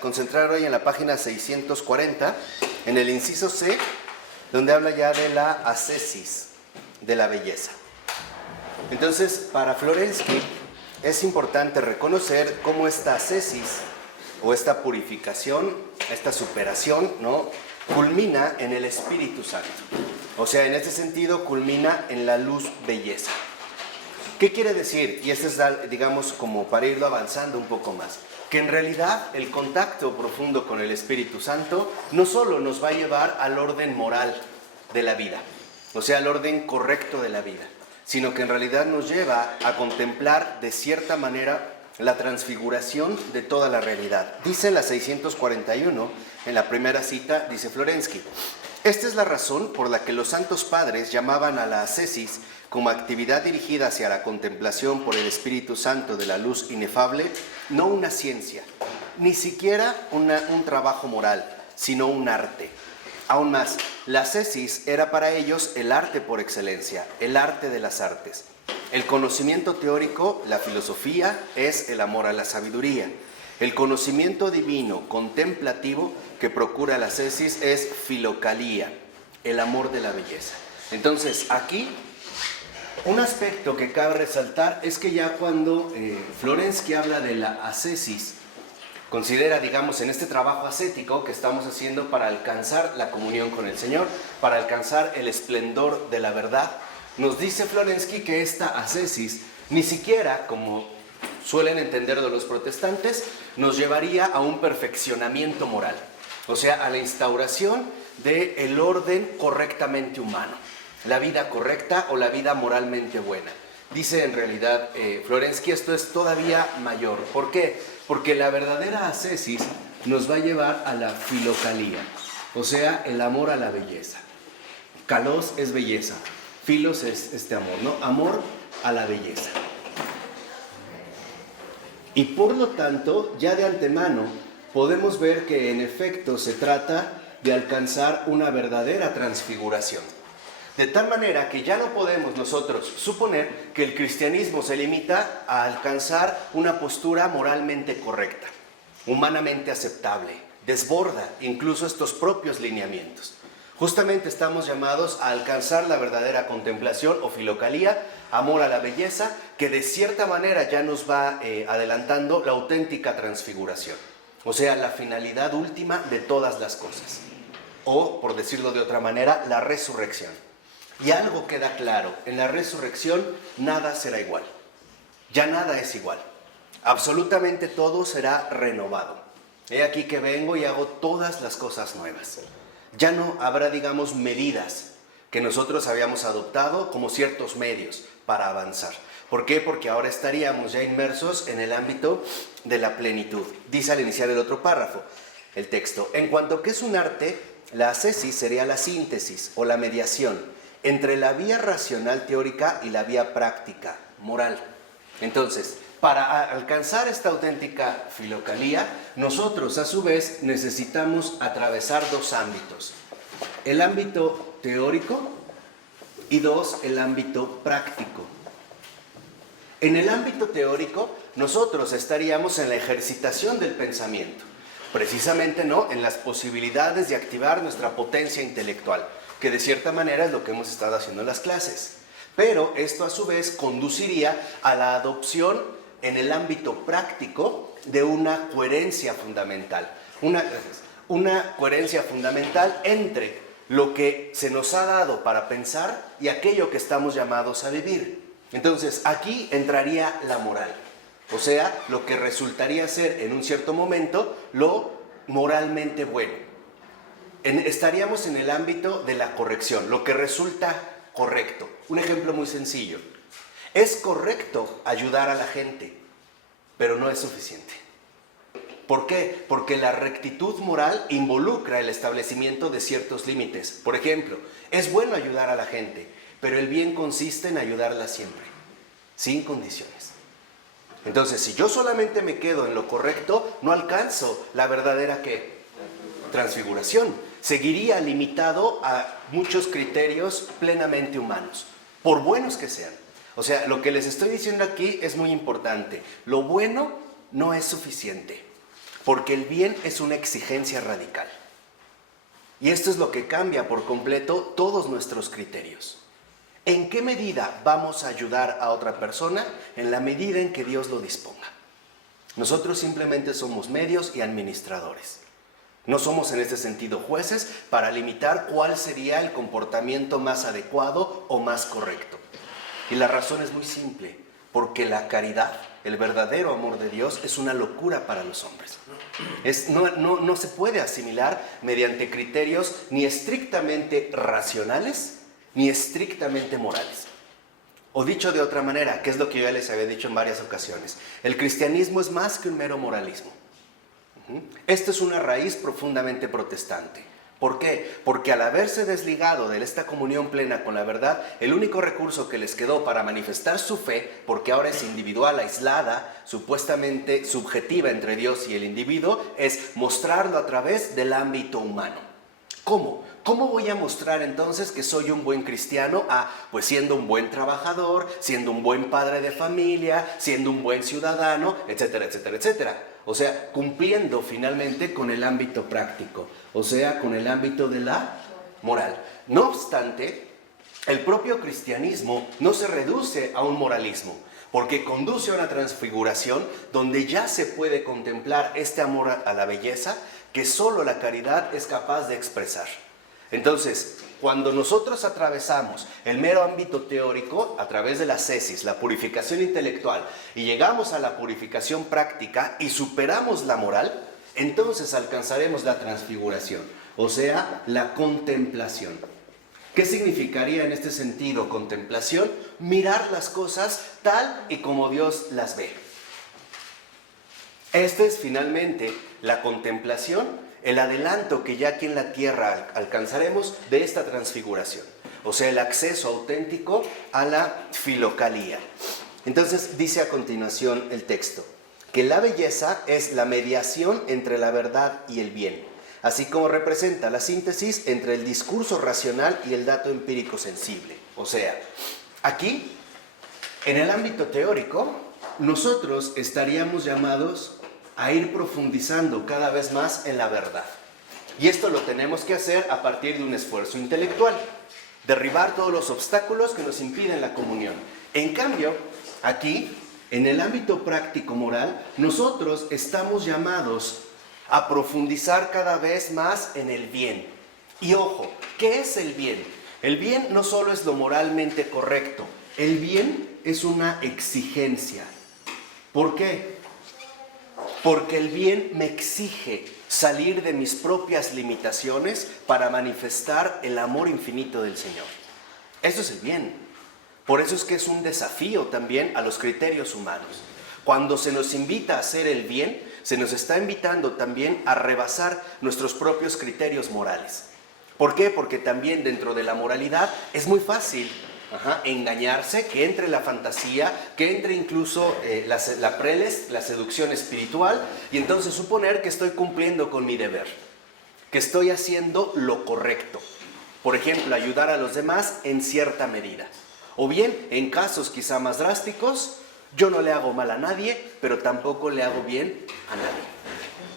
concentrar hoy en la página 640, en el inciso C, donde habla ya de la ascesis, de la belleza. Entonces, para Florensky es importante reconocer cómo esta ascesis o esta purificación, esta superación, ¿no?, culmina en el Espíritu Santo. O sea, en este sentido, culmina en la luz belleza. ¿Qué quiere decir? Y esto es, digamos, como para irlo avanzando un poco más. Que en realidad el contacto profundo con el Espíritu Santo no solo nos va a llevar al orden moral de la vida, o sea, al orden correcto de la vida, sino que en realidad nos lleva a contemplar de cierta manera la transfiguración de toda la realidad. Dice en la 641, en la primera cita, dice Florensky: esta es la razón por la que los santos padres llamaban a la ascesis como actividad dirigida hacia la contemplación por el Espíritu Santo de la luz inefable, no una ciencia, ni siquiera un trabajo moral, sino un arte. Aún más, la ascesis era para ellos el arte por excelencia, el arte de las artes. El conocimiento teórico, la filosofía, es el amor a la sabiduría. El conocimiento divino, contemplativo, que procura la ascesis es filocalía, el amor de la belleza. Entonces, aquí, un aspecto que cabe resaltar es que ya cuando Florensky habla de la ascesis, considera, digamos, en este trabajo ascético que estamos haciendo para alcanzar la comunión con el Señor, para alcanzar el esplendor de la verdad, nos dice Florensky que esta ascesis ni siquiera, como suelen entenderlo los protestantes, nos llevaría a un perfeccionamiento moral, o sea, a la instauración del orden correctamente humano, la vida correcta o la vida moralmente buena. Dice en realidad Florensky, esto es todavía mayor. ¿Por qué? Porque la verdadera ascesis nos va a llevar a la filocalía, o sea, el amor a la belleza. Kalos es belleza, filos es este amor, ¿no? Amor a la belleza. Y por lo tanto, ya de antemano, podemos ver que en efecto se trata de alcanzar una verdadera transfiguración. De tal manera que ya no podemos nosotros suponer que el cristianismo se limita a alcanzar una postura moralmente correcta, humanamente aceptable, desborda incluso estos propios lineamientos. Justamente estamos llamados a alcanzar la verdadera contemplación o filocalía, amor a la belleza, que de cierta manera ya nos va adelantando la auténtica transfiguración, o sea, la finalidad última de todas las cosas, o, por decirlo de otra manera, la resurrección. Y algo queda claro: en la resurrección nada será igual, ya nada es igual, absolutamente todo será renovado. He aquí que vengo y hago todas las cosas nuevas. Ya no habrá, digamos, medidas que nosotros habíamos adoptado como ciertos medios para avanzar. ¿Por qué? Porque ahora estaríamos ya inmersos en el ámbito de la plenitud. Dice al iniciar el otro párrafo, el texto: en cuanto que es un arte, la ascesis sería la síntesis o la mediación entre la vía racional teórica y la vía práctica, moral. Entonces, para alcanzar esta auténtica filocalía, nosotros a su vez necesitamos atravesar dos ámbitos: el ámbito teórico y dos, el ámbito práctico. En el ámbito teórico, nosotros estaríamos en la ejercitación del pensamiento, precisamente no en las posibilidades de activar nuestra potencia intelectual, que de cierta manera es lo que hemos estado haciendo en las clases. Pero esto a su vez conduciría a la adopción en el ámbito práctico de una coherencia fundamental. Una coherencia fundamental entre lo que se nos ha dado para pensar y aquello que estamos llamados a vivir. Entonces, aquí entraría la moral, o sea, lo que resultaría ser en un cierto momento lo moralmente bueno. Estaríamos en el ámbito de la corrección, lo que resulta correcto. Un ejemplo muy sencillo: es correcto ayudar a la gente, pero no es suficiente. ¿Por qué? Porque la rectitud moral involucra el establecimiento de ciertos límites. Por ejemplo, es bueno ayudar a la gente, pero el bien consiste en ayudarla siempre, sin condiciones. Entonces, si yo solamente me quedo en lo correcto, no alcanzo la verdadera ¿qué? Transfiguración. Seguiría limitado a muchos criterios plenamente humanos, por buenos que sean. O sea, lo que les estoy diciendo aquí es muy importante. Lo bueno no es suficiente. Porque el bien es una exigencia radical. Y esto es lo que cambia por completo todos nuestros criterios. ¿En qué medida vamos a ayudar a otra persona? En la medida en que Dios lo disponga. Nosotros simplemente somos medios y administradores. No somos en este sentido jueces para limitar cuál sería el comportamiento más adecuado o más correcto. Y la razón es muy simple, porque la caridad, el verdadero amor de Dios, es una locura para los hombres. No se puede asimilar mediante criterios ni estrictamente racionales, ni estrictamente morales. O dicho de otra manera, que es lo que yo ya les había dicho en varias ocasiones, el cristianismo es más que un mero moralismo. Esto es una raíz profundamente protestante. ¿Por qué? Porque al haberse desligado de esta comunión plena con la verdad, el único recurso que les quedó para manifestar su fe, porque ahora es individual, aislada, supuestamente subjetiva entre Dios y el individuo, es mostrarlo a través del ámbito humano. ¿Cómo? ¿Cómo voy a mostrar entonces que soy un buen cristiano? Pues siendo un buen trabajador, siendo un buen padre de familia, siendo un buen ciudadano, etcétera, etcétera, etcétera. O sea, cumpliendo finalmente con el ámbito práctico, o sea, con el ámbito de la moral. No obstante, el propio cristianismo no se reduce a un moralismo, porque conduce a una transfiguración donde ya se puede contemplar este amor a la belleza que solo la caridad es capaz de expresar. Entonces, cuando nosotros atravesamos el mero ámbito teórico a través de la ascesis, la purificación intelectual, y llegamos a la purificación práctica y superamos la moral, entonces alcanzaremos la transfiguración, o sea, la contemplación. ¿Qué significaría en este sentido contemplación? Mirar las cosas tal y como Dios las ve. Esta es finalmente la contemplación, el adelanto que ya aquí en la tierra alcanzaremos de esta transfiguración, o sea, el acceso auténtico a la filocalía. Entonces dice a continuación el texto, que la belleza es la mediación entre la verdad y el bien, así como representa la síntesis entre el discurso racional y el dato empírico sensible. O sea, aquí, en el ámbito teórico, nosotros estaríamos llamados a ir profundizando cada vez más en la verdad. Y esto lo tenemos que hacer a partir de un esfuerzo intelectual, derribar todos los obstáculos que nos impiden la comunión. En cambio, aquí, en el ámbito práctico moral, nosotros estamos llamados a profundizar cada vez más en el bien. Y ojo, ¿qué es el bien? El bien no solo es lo moralmente correcto, el bien es una exigencia. ¿Por qué? Porque el bien me exige salir de mis propias limitaciones para manifestar el amor infinito del Señor. Eso es el bien. Por eso es que es un desafío también a los criterios humanos. Cuando se nos invita a hacer el bien, se nos está invitando también a rebasar nuestros propios criterios morales. ¿Por qué? Porque también dentro de la moralidad es muy fácil engañarse, que entre la fantasía, que entre incluso la preles, la seducción espiritual, y entonces suponer que estoy cumpliendo con mi deber, que estoy haciendo lo correcto. Por ejemplo, ayudar a los demás en cierta medida. O bien, en casos quizá más drásticos, yo no le hago mal a nadie, pero tampoco le hago bien a nadie.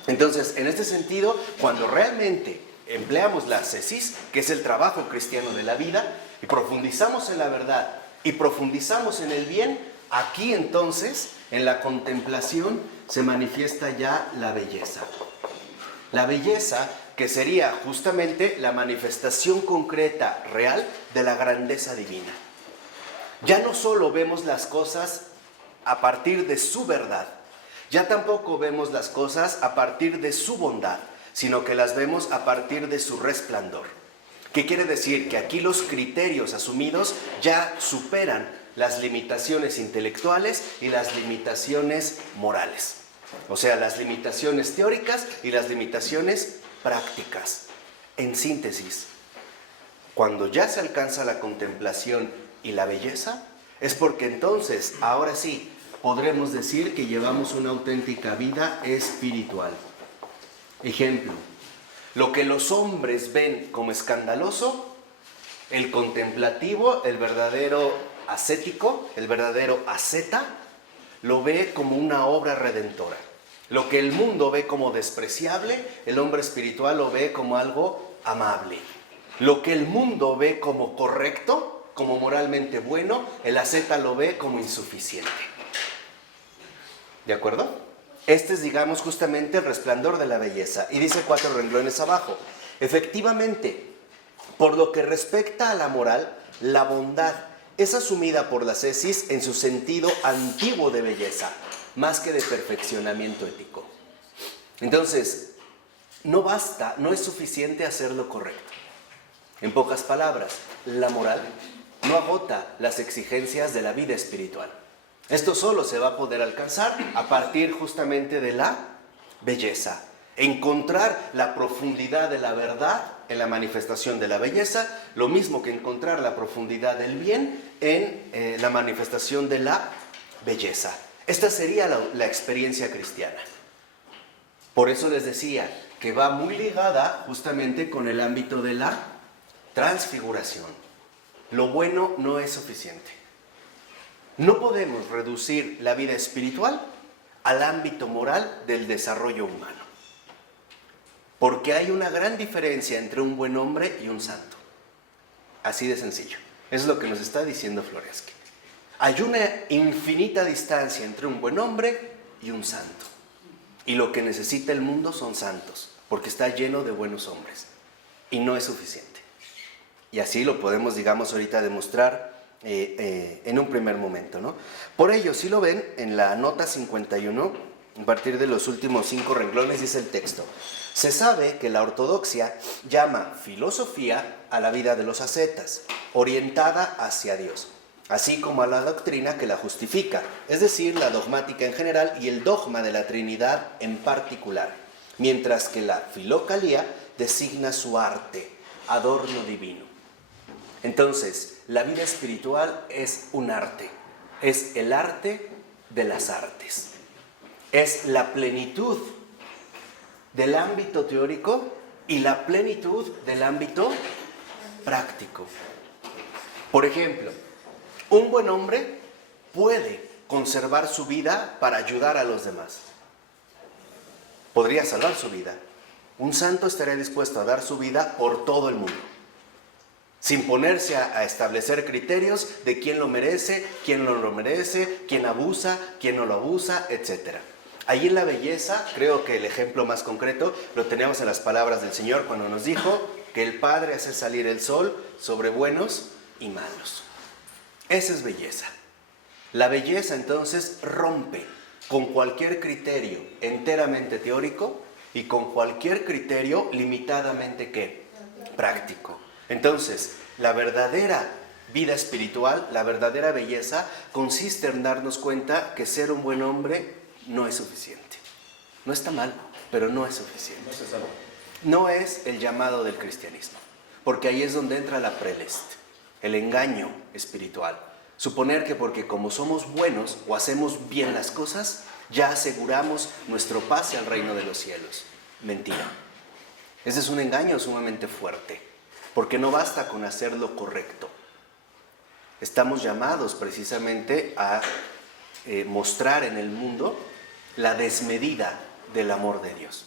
Entonces, en este sentido, cuando realmente empleamos la ascesis, que es el trabajo cristiano de la vida, y profundizamos en la verdad y profundizamos en el bien, aquí entonces, en la contemplación, se manifiesta ya la belleza. La belleza que sería justamente la manifestación concreta, real, de la grandeza divina. Ya no solo vemos las cosas a partir de su verdad, ya tampoco vemos las cosas a partir de su bondad, sino que las vemos a partir de su resplandor. ¿Qué quiere decir? Que aquí los criterios asumidos ya superan las limitaciones intelectuales y las limitaciones morales. O sea, las limitaciones teóricas y las limitaciones prácticas. En síntesis, cuando ya se alcanza la contemplación y la belleza, es porque entonces, ahora sí, podremos decir que llevamos una auténtica vida espiritual. Ejemplo, lo que los hombres ven como escandaloso, el contemplativo, el verdadero ascético, el verdadero asceta, lo ve como una obra redentora. Lo que el mundo ve como despreciable, el hombre espiritual lo ve como algo amable. Lo que el mundo ve como correcto, como moralmente bueno, el asceta lo ve como insuficiente. ¿De acuerdo? Este es, digamos, justamente el resplandor de la belleza. Y dice 4 renglones abajo. Efectivamente, por lo que respecta a la moral, la bondad es asumida por la ascesis en su sentido antiguo de belleza, más que de perfeccionamiento ético. Entonces, no basta, no es suficiente hacer lo correcto. En pocas palabras, la moral no agota las exigencias de la vida espiritual. Esto solo se va a poder alcanzar a partir justamente de la belleza. Encontrar la profundidad de la verdad en la manifestación de la belleza, lo mismo que encontrar la profundidad del bien en la manifestación de la belleza. Esta sería la experiencia cristiana. Por eso les decía que va muy ligada justamente con el ámbito de la transfiguración. Lo bueno no es suficiente. No podemos reducir la vida espiritual al ámbito moral del desarrollo humano. Porque hay una gran diferencia entre un buen hombre y un santo. Así de sencillo. Eso es lo que nos está diciendo Floreaschi. Hay una infinita distancia entre un buen hombre y un santo. Y lo que necesita el mundo son santos, porque está lleno de buenos hombres. Y no es suficiente. Y así lo podemos, digamos, ahorita demostrar en un primer momento, ¿no? Por ello, si lo ven, en la nota 51, a partir de los últimos 5 renglones, dice el texto: se sabe que la ortodoxia llama filosofía a la vida de los ascetas, orientada hacia Dios, así como a la doctrina que la justifica, es decir, la dogmática en general y el dogma de la Trinidad en particular, mientras que la filocalía designa su arte, adorno divino. Entonces, la vida espiritual es un arte, es el arte de las artes, es la plenitud del ámbito teórico y la plenitud del ámbito práctico. Por ejemplo, un buen hombre puede conservar su vida para ayudar a los demás. Podría salvar su vida. Un santo estaría dispuesto a dar su vida por todo el mundo, sin ponerse a establecer criterios de quién lo merece, quién no lo merece, quién abusa, quién no lo abusa, etc. Ahí en la belleza, creo que el ejemplo más concreto lo tenemos en las palabras del Señor cuando nos dijo que el Padre hace salir el sol sobre buenos y malos. Esa es belleza. La belleza entonces rompe con cualquier criterio enteramente teórico y con cualquier criterio limitadamente ¿qué? Práctico. Entonces, la verdadera vida espiritual, la verdadera belleza, consiste en darnos cuenta que ser un buen hombre no es suficiente. No está mal, pero no es suficiente. No es el llamado del cristianismo, porque ahí es donde entra la preleste, el engaño espiritual. Suponer que porque como somos buenos o hacemos bien las cosas, ya aseguramos nuestro pase al reino de los cielos. Mentira. Ese es un engaño sumamente fuerte, porque no basta con hacer lo correcto. Estamos llamados precisamente a mostrar en el mundo la desmedida del amor de Dios.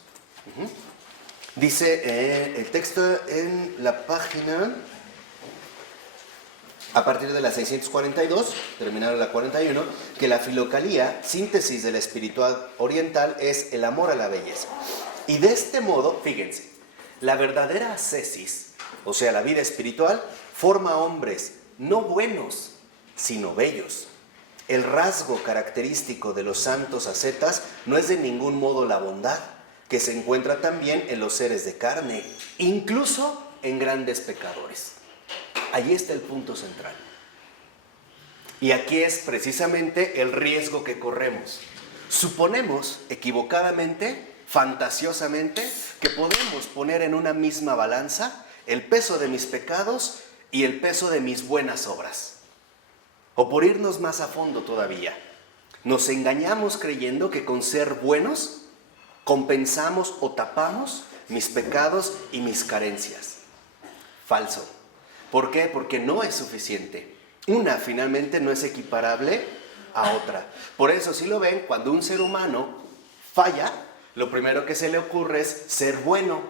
Dice el texto en la página, a partir de la 642, terminando la 41, que la filocalía, síntesis de la espiritualidad oriental, es el amor a la belleza. Y de este modo, fíjense, la verdadera ascesis, o sea, la vida espiritual, forma hombres no buenos, sino bellos. El rasgo característico de los santos ascetas no es de ningún modo la bondad, que se encuentra también en los seres de carne, incluso en grandes pecadores. Allí está el punto central. Y aquí es precisamente el riesgo que corremos. Suponemos equivocadamente, fantasiosamente, que podemos poner en una misma balanza el peso de mis pecados y el peso de mis buenas obras. O por irnos más a fondo todavía, nos engañamos creyendo que con ser buenos compensamos o tapamos mis pecados y mis carencias. Falso. ¿Por qué? Porque no es suficiente. Una finalmente no es equiparable a otra. Por eso, si lo ven, cuando un ser humano falla, lo primero que se le ocurre es ser bueno.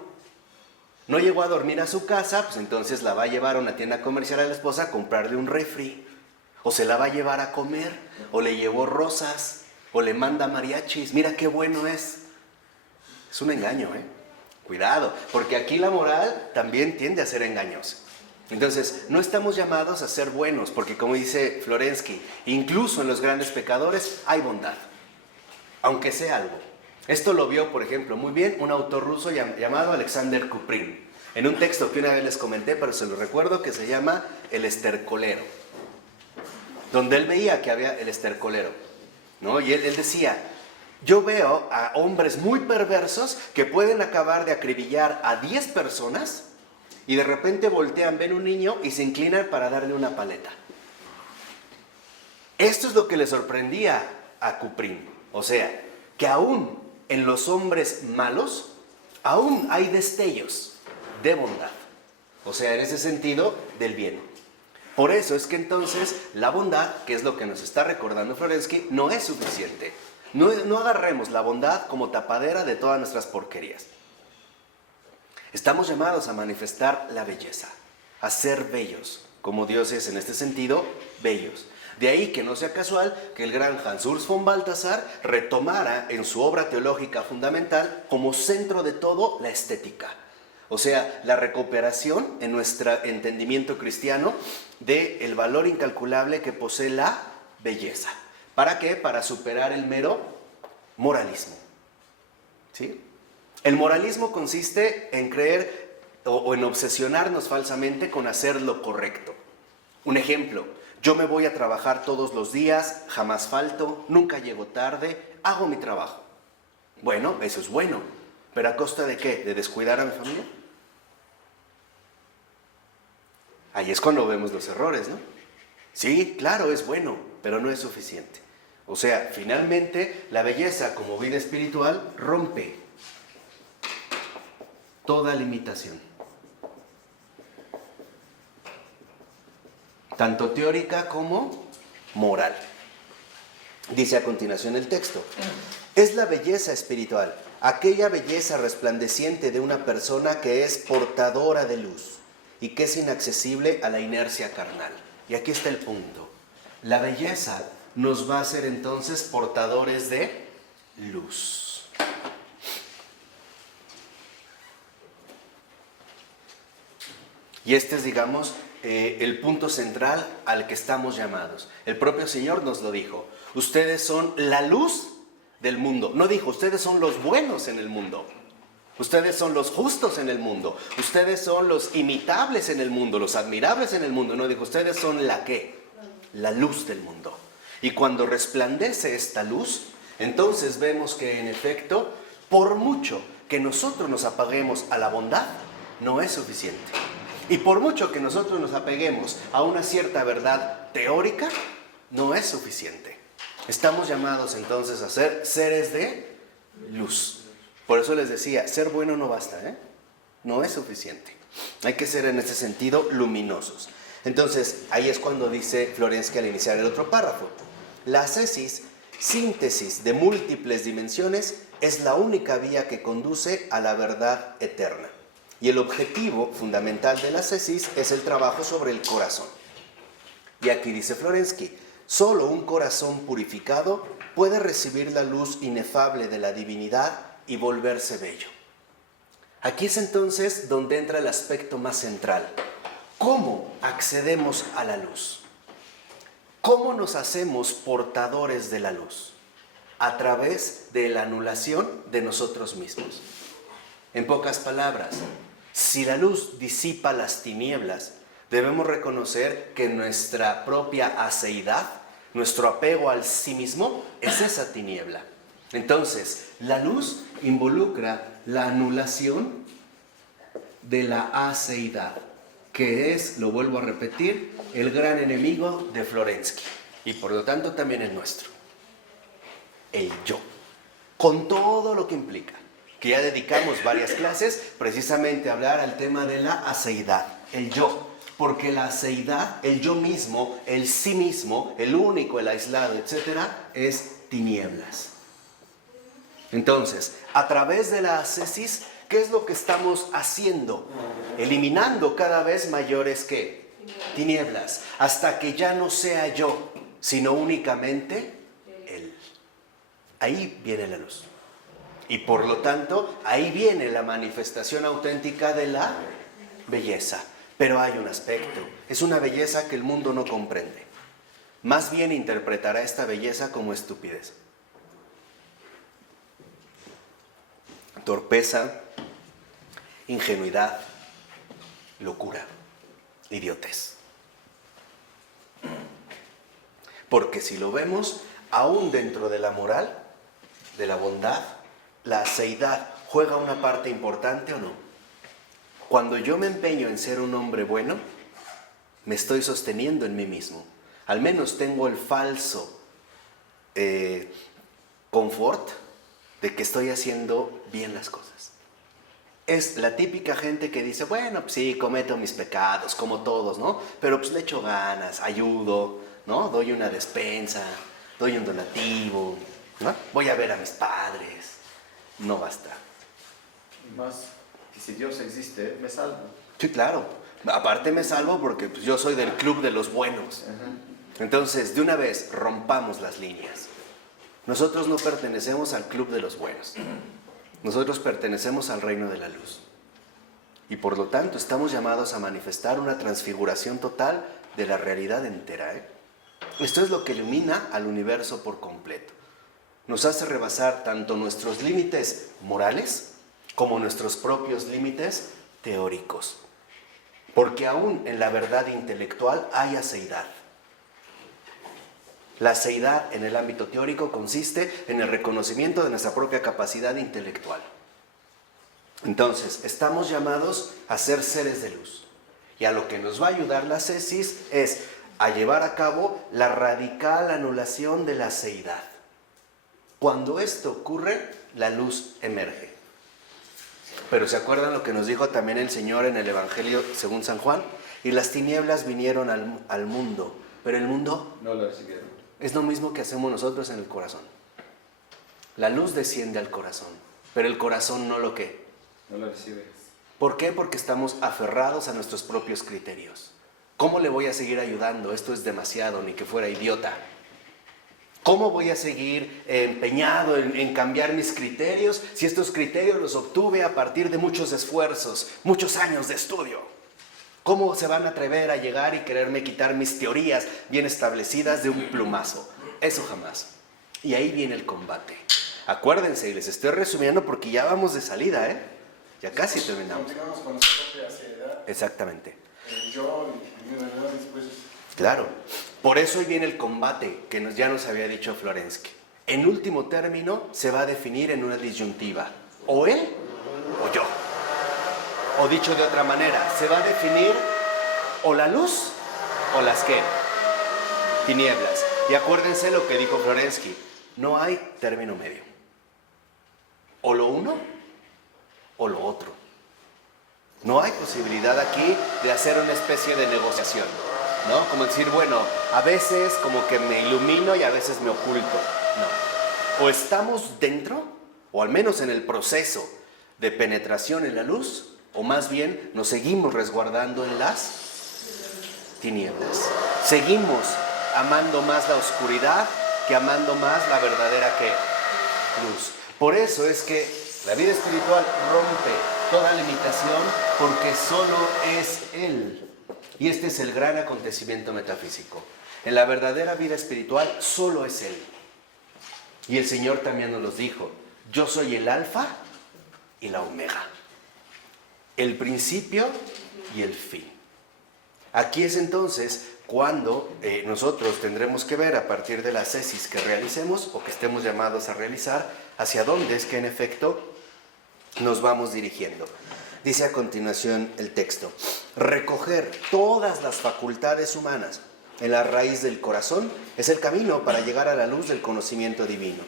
No llegó a dormir a su casa, pues entonces la va a llevar a una tienda comercial a la esposa a comprarle un refri. O se la va a llevar a comer, o le llevó rosas, o le manda mariachis. Mira qué bueno es. Es un engaño, ¿eh? Cuidado, porque aquí la moral también tiende a ser engañosa. Entonces, no estamos llamados a ser buenos, porque como dice Florensky, incluso en los grandes pecadores hay bondad, aunque sea algo. Esto lo vio, por ejemplo, muy bien un autor ruso llamado Alexander Kuprin, en un texto que una vez les comenté, pero se lo recuerdo, que se llama El estercolero, donde él veía que había el estercolero, ¿no? Y él decía: yo veo a hombres muy perversos que pueden acabar de acribillar a 10 personas y de repente voltean, ven un niño y se inclinan para darle una paleta. Esto es lo que le sorprendía a Kuprin. O sea, que aún en los hombres malos, aún hay destellos de bondad. O sea, en ese sentido, del bien. Por eso es que entonces la bondad, que es lo que nos está recordando Florensky, no es suficiente. No agarremos la bondad como tapadera de todas nuestras porquerías. Estamos llamados a manifestar la belleza, a ser bellos, como Dios es en este sentido, bellos. De ahí que no sea casual que el gran Hans Urs von Balthasar retomara en su obra teológica fundamental como centro de todo la estética. O sea, la recuperación en nuestro entendimiento cristiano del valor incalculable que posee la belleza. ¿Para qué? Para superar el mero moralismo. ¿Sí? El moralismo consiste en creer o en obsesionarnos falsamente con hacer lo correcto. Un ejemplo: yo me voy a trabajar todos los días, jamás falto, nunca llego tarde, hago mi trabajo. Bueno, eso es bueno, pero ¿a costa de qué? ¿De descuidar a mi familia? Ahí es cuando vemos los errores, ¿no? Sí, claro, es bueno, pero no es suficiente. O sea, finalmente, la belleza como vida espiritual rompe toda limitación, tanto teórica como moral. Dice a continuación el texto: es la belleza espiritual, aquella belleza resplandeciente de una persona que es portadora de luz y que es inaccesible a la inercia carnal. Y aquí está el punto. La belleza nos va a hacer entonces portadores de luz. Y este es, digamos, el punto central al que estamos llamados. El propio Señor nos lo dijo: ustedes son la luz del mundo. No dijo: ustedes son los buenos en el mundo, ustedes son los justos en el mundo, ustedes son los imitables en el mundo, los admirables en el mundo. No dijo: ustedes son la ¿qué? La luz del mundo. Y cuando resplandece esta luz, entonces vemos que en efecto, por mucho que nosotros nos apeguemos a la bondad, no es suficiente. Y por mucho que nosotros nos apeguemos a una cierta verdad teórica, no es suficiente. Estamos llamados entonces a ser seres de luz. Por eso les decía, ser bueno no basta, ¿eh? No es suficiente. Hay que ser en ese sentido luminosos. Entonces, ahí es cuando dice Florensky al iniciar el otro párrafo: la ascesis, síntesis de múltiples dimensiones, es la única vía que conduce a la verdad eterna. Y el objetivo fundamental de la ascesis es el trabajo sobre el corazón. Y aquí dice Florensky: solo un corazón purificado puede recibir la luz inefable de la divinidad y volverse bello. Aquí es entonces donde entra el aspecto más central. ¿Cómo accedemos a la luz? ¿Cómo nos hacemos portadores de la luz? A través de la anulación de nosotros mismos. En pocas palabras, si la luz disipa las tinieblas, debemos reconocer que nuestra propia aceidad, nuestro apego al sí mismo, es esa tiniebla. Entonces, la luz involucra la anulación de la aceidad, que es, lo vuelvo a repetir, el gran enemigo de Florensky, y por lo tanto también el nuestro. El yo, con todo lo que implica, que ya dedicamos varias clases precisamente a hablar al tema de la aceidad, el yo, porque la aceidad, el yo mismo, el sí mismo, el único, el aislado, etcétera, es tinieblas. Entonces, a través de la ascesis, ¿qué es lo que estamos haciendo? Eliminando cada vez mayores ¿qué? Tinieblas, hasta que ya no sea yo, sino únicamente Él. Ahí viene la luz. Y por lo tanto, ahí viene la manifestación auténtica de la belleza. Pero hay un aspecto, es una belleza que el mundo no comprende. Más bien interpretará esta belleza como estupidez, torpeza, ingenuidad, locura, idiotez. Porque si lo vemos, aún dentro de la moral, de la bondad, la aseidad juega una parte importante o no. Cuando yo me empeño en ser un hombre bueno, me estoy sosteniendo en mí mismo. Al menos tengo el falso confort de que estoy haciendo bien las cosas. Es la típica gente que dice, bueno, pues sí, cometo mis pecados, como todos, ¿no? Pero pues le echo ganas, ayudo, ¿no? Doy una despensa, doy un donativo, ¿no? Voy a ver a mis padres. No basta. Más que si Dios existe, me salvo. Sí, claro. Aparte me salvo porque pues, yo soy del club de los buenos. Entonces, de una vez, rompamos las líneas. Nosotros no pertenecemos al club de los buenos. Nosotros pertenecemos al reino de la luz. Y por lo tanto, estamos llamados a manifestar una transfiguración total de la realidad entera, Esto es lo que ilumina al universo por completo. Nos hace rebasar tanto nuestros límites morales como nuestros propios límites teóricos. Porque aún en la verdad intelectual hay aceidad. La aceidad en el ámbito teórico consiste en el reconocimiento de nuestra propia capacidad intelectual. Entonces, estamos llamados a ser seres de luz. Y a lo que nos va a ayudar la ascesis es a llevar a cabo la radical anulación de la aceidad. Cuando esto ocurre, la luz emerge. Pero ¿se acuerdan lo que nos dijo también el Señor en el Evangelio según San Juan? Y las tinieblas vinieron al mundo, pero el mundo no lo recibieron. Es lo mismo que hacemos nosotros en el corazón. La luz desciende al corazón, pero el corazón no lo ¿qué? No lo recibe. ¿Por qué? Porque estamos aferrados a nuestros propios criterios. ¿Cómo le voy a seguir ayudando? Esto es demasiado, ni que fuera idiota. ¿Cómo voy a seguir empeñado en cambiar mis criterios si estos criterios los obtuve a partir de muchos esfuerzos, muchos años de estudio? ¿Cómo se van a atrever a llegar y quererme quitar mis teorías bien establecidas de un plumazo? Eso jamás. Y ahí viene el combate. Acuérdense, y les estoy resumiendo porque ya vamos de salida, Ya casi terminamos. Continuamos con nuestra propia ansiedad. Exactamente. El yo y después. Claro. Por eso hoy viene el combate que ya nos había dicho Florensky. En último término, se va a definir en una disyuntiva. O él o yo. O dicho de otra manera, se va a definir o la luz o las ¿qué? Tinieblas. Y acuérdense lo que dijo Florensky. No hay término medio. O lo uno o lo otro. No hay posibilidad aquí de hacer una especie de negociación, ¿no? Como decir, bueno, a veces como que me ilumino y a veces me oculto. No. O estamos dentro, o al menos en el proceso de penetración en la luz, o más bien nos seguimos resguardando en las tinieblas. Seguimos amando más la oscuridad que amando más la verdadera ¿qué? Luz. Por eso es que la vida espiritual rompe toda limitación porque solo es Él. Y este es el gran acontecimiento metafísico. En la verdadera vida espiritual solo es Él. Y el Señor también nos lo dijo. Yo soy el alfa y la omega. El principio y el fin. Aquí es entonces cuando nosotros tendremos que ver a partir de la ascesis que realicemos o que estemos llamados a realizar, hacia dónde es que en efecto nos vamos dirigiendo. Dice a continuación el texto: recoger todas las facultades humanas en la raíz del corazón es el camino para llegar a la luz del conocimiento divino.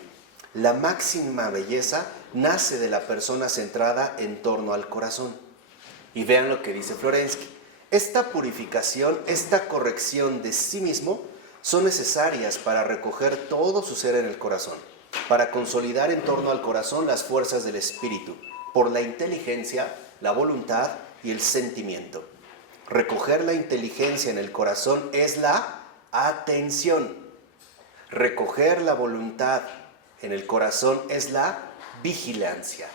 La máxima belleza nace de la persona centrada en torno al corazón. Y vean lo que dice Florensky. Esta purificación, esta corrección de sí mismo son necesarias para recoger todo su ser en el corazón. para consolidar en torno al corazón las fuerzas del espíritu, por la inteligencia, la voluntad y el sentimiento. Recoger la inteligencia en el corazón es la atención. Recoger la voluntad en el corazón es la vigilancia.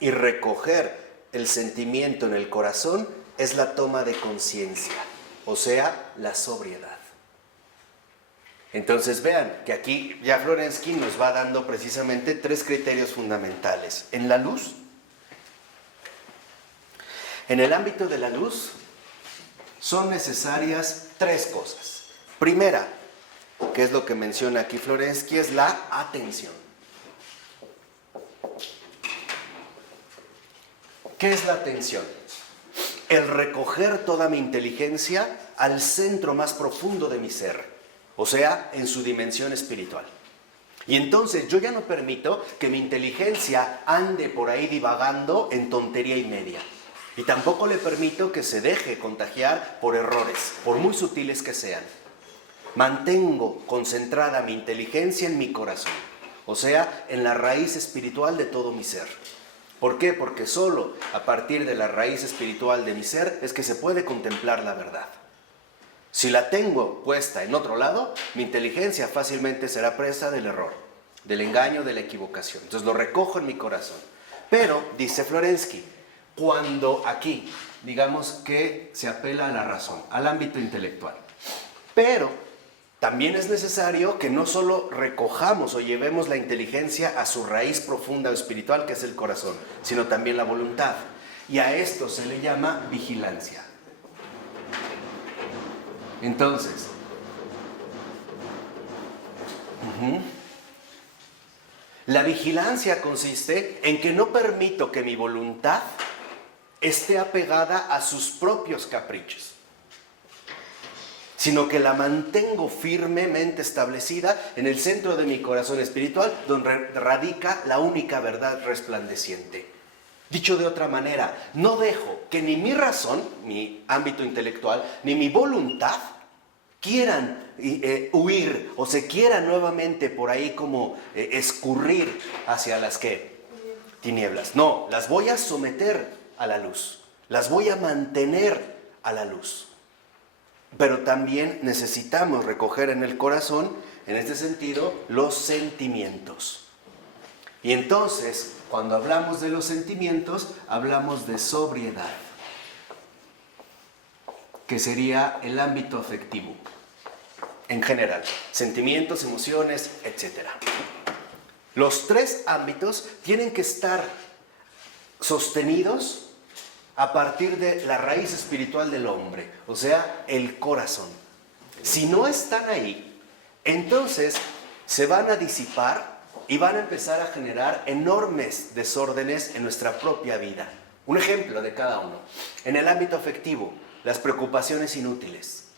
Y recoger el sentimiento en el corazón es la toma de conciencia, o sea, la sobriedad. Entonces vean que aquí ya Florensky nos va dando precisamente 3 criterios fundamentales. En la luz, en el ámbito de la luz, son necesarias 3 cosas. Primera, que es lo que menciona aquí Florensky, es la atención. ¿Qué es la atención? El recoger toda mi inteligencia al centro más profundo de mi ser, o sea, en su dimensión espiritual. Y entonces yo ya no permito que mi inteligencia ande por ahí divagando en tontería y media. Y tampoco le permito que se deje contagiar por errores, por muy sutiles que sean. Mantengo concentrada mi inteligencia en mi corazón, o sea, en la raíz espiritual de todo mi ser. ¿Por qué? Porque solo a partir de la raíz espiritual de mi ser es que se puede contemplar la verdad. Si la tengo puesta en otro lado, mi inteligencia fácilmente será presa del error, del engaño, de la equivocación. Entonces lo recojo en mi corazón. Pero, dice Florensky, cuando aquí, digamos que se apela a la razón, al ámbito intelectual, pero también es necesario que no solo recojamos o llevemos la inteligencia a su raíz profunda o espiritual, que es el corazón, sino también la voluntad. Y a esto se le llama vigilancia. Entonces, la vigilancia consiste en que no permito que mi voluntad esté apegada a sus propios caprichos, sino que la mantengo firmemente establecida en el centro de mi corazón espiritual, donde radica la única verdad resplandeciente. Dicho de otra manera, no dejo que ni mi razón, mi ámbito intelectual, ni mi voluntad quieran huir o se quieran nuevamente por ahí como escurrir hacia las ¿qué? Tinieblas. No, las voy a someter a la luz, las voy a mantener a la luz. Pero también necesitamos recoger en el corazón, en este sentido, los sentimientos. Y entonces, cuando hablamos de los sentimientos, hablamos de sobriedad, que sería el ámbito afectivo, en general, sentimientos, emociones, etc. Los 3 ámbitos tienen que estar sostenidos a partir de la raíz espiritual del hombre, o sea, el corazón. Si no están ahí, entonces se van a disipar y van a empezar a generar enormes desórdenes en nuestra propia vida. Un ejemplo de cada uno. En el ámbito afectivo, las preocupaciones inútiles.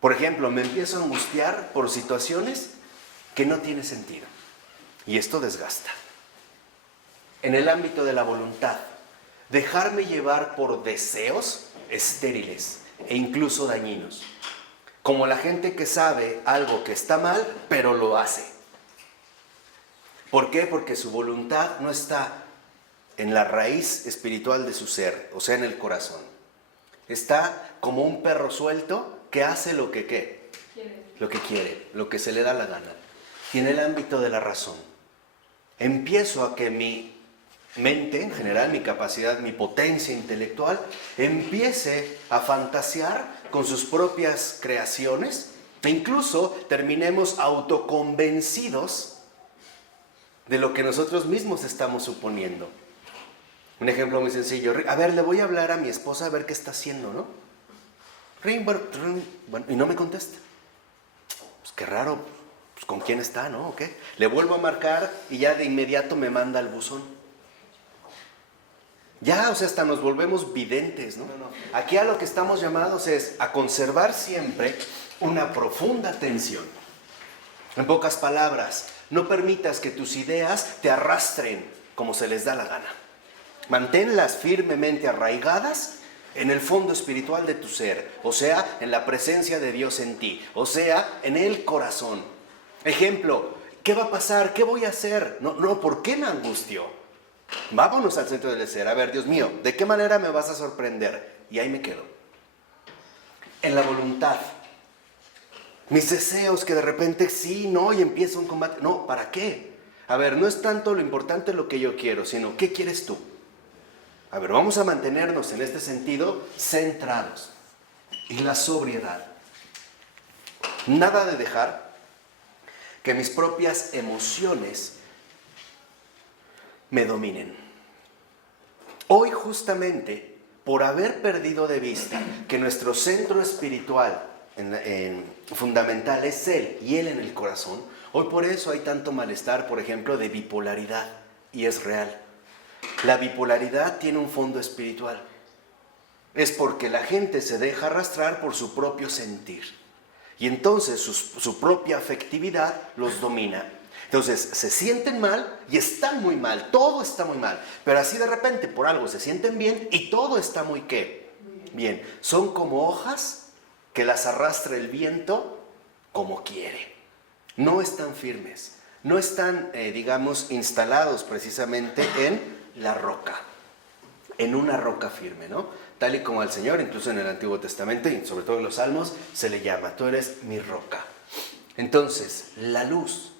Por ejemplo, me empiezo a angustiar por situaciones que no tienen sentido. Y esto desgasta. En el ámbito de la voluntad, dejarme llevar por deseos estériles e incluso dañinos. Como la gente que sabe algo que está mal, pero lo hace. ¿Por qué? Porque su voluntad no está en la raíz espiritual de su ser, o sea, en el corazón. Está como un perro suelto que hace lo que ¿qué? Lo que quiere, lo que se le da la gana. Y en el ámbito de la razón, empiezo a que mi mente, en general, mi capacidad, mi potencia intelectual, empiece a fantasear con sus propias creaciones e incluso terminemos autoconvencidos de lo que nosotros mismos estamos suponiendo. Un ejemplo muy sencillo. A ver, le voy a hablar a mi esposa a ver qué está haciendo, ¿no? Bueno, y no me contesta. Pues qué raro, pues con quién está, ¿no? ¿O qué? Le vuelvo a marcar y ya de inmediato me manda al buzón. Ya, o sea, hasta nos volvemos videntes, ¿no? Aquí a lo que estamos llamados es a conservar siempre una profunda atención. En pocas palabras, no permitas que tus ideas te arrastren como se les da la gana. Manténlas firmemente arraigadas en el fondo espiritual de tu ser, o sea, en la presencia de Dios en ti, o sea, en el corazón. Ejemplo, ¿Qué va a pasar? ¿Qué voy a hacer? No, ¿por qué me angustio? Vámonos al centro del ser. A ver, Dios mío, ¿de qué manera me vas a sorprender? Y ahí me quedo. En la voluntad. Mis deseos que de repente sí, no, y empiezo un combate. No, ¿para qué? A ver, no es tanto lo importante lo que yo quiero, sino ¿qué quieres tú? A ver, vamos a mantenernos en este sentido centrados. Y la sobriedad. Nada de dejar que mis propias emociones me dominen. Hoy justamente, por haber perdido de vista que nuestro centro espiritual fundamental es Él y Él en el corazón, hoy por eso hay tanto malestar, por ejemplo, de bipolaridad, y es real. La bipolaridad tiene un fondo espiritual. Es porque la gente se deja arrastrar por su propio sentir. Y entonces su propia afectividad los domina. Entonces se sienten mal y están muy mal, todo está muy mal. Pero así de repente por algo se sienten bien y todo está muy ¿qué? Bien. Son como hojas que las arrastra el viento como quiere. No están firmes, no están, digamos, instalados precisamente en la roca, en una roca firme, ¿no? Tal y como al Señor, incluso en el Antiguo Testamento y sobre todo en los Salmos, se le llama, tú eres mi roca. Entonces, la luz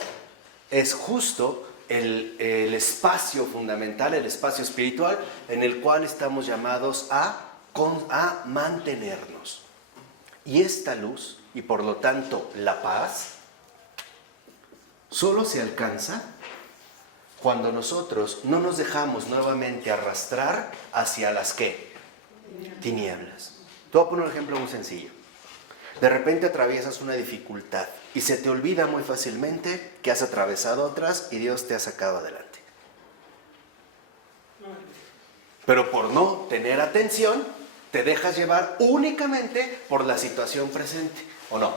es justo el espacio fundamental, el espacio espiritual en el cual estamos llamados a mantenernos. Y esta luz, y por lo tanto la paz, solo se alcanza cuando nosotros no nos dejamos nuevamente arrastrar hacia las ¿qué? Tinieblas. Te voy a poner un ejemplo muy sencillo. De repente atraviesas una dificultad y se te olvida muy fácilmente que has atravesado otras y Dios te ha sacado adelante. Pero por no tener atención, te dejas llevar únicamente por la situación presente, ¿o no?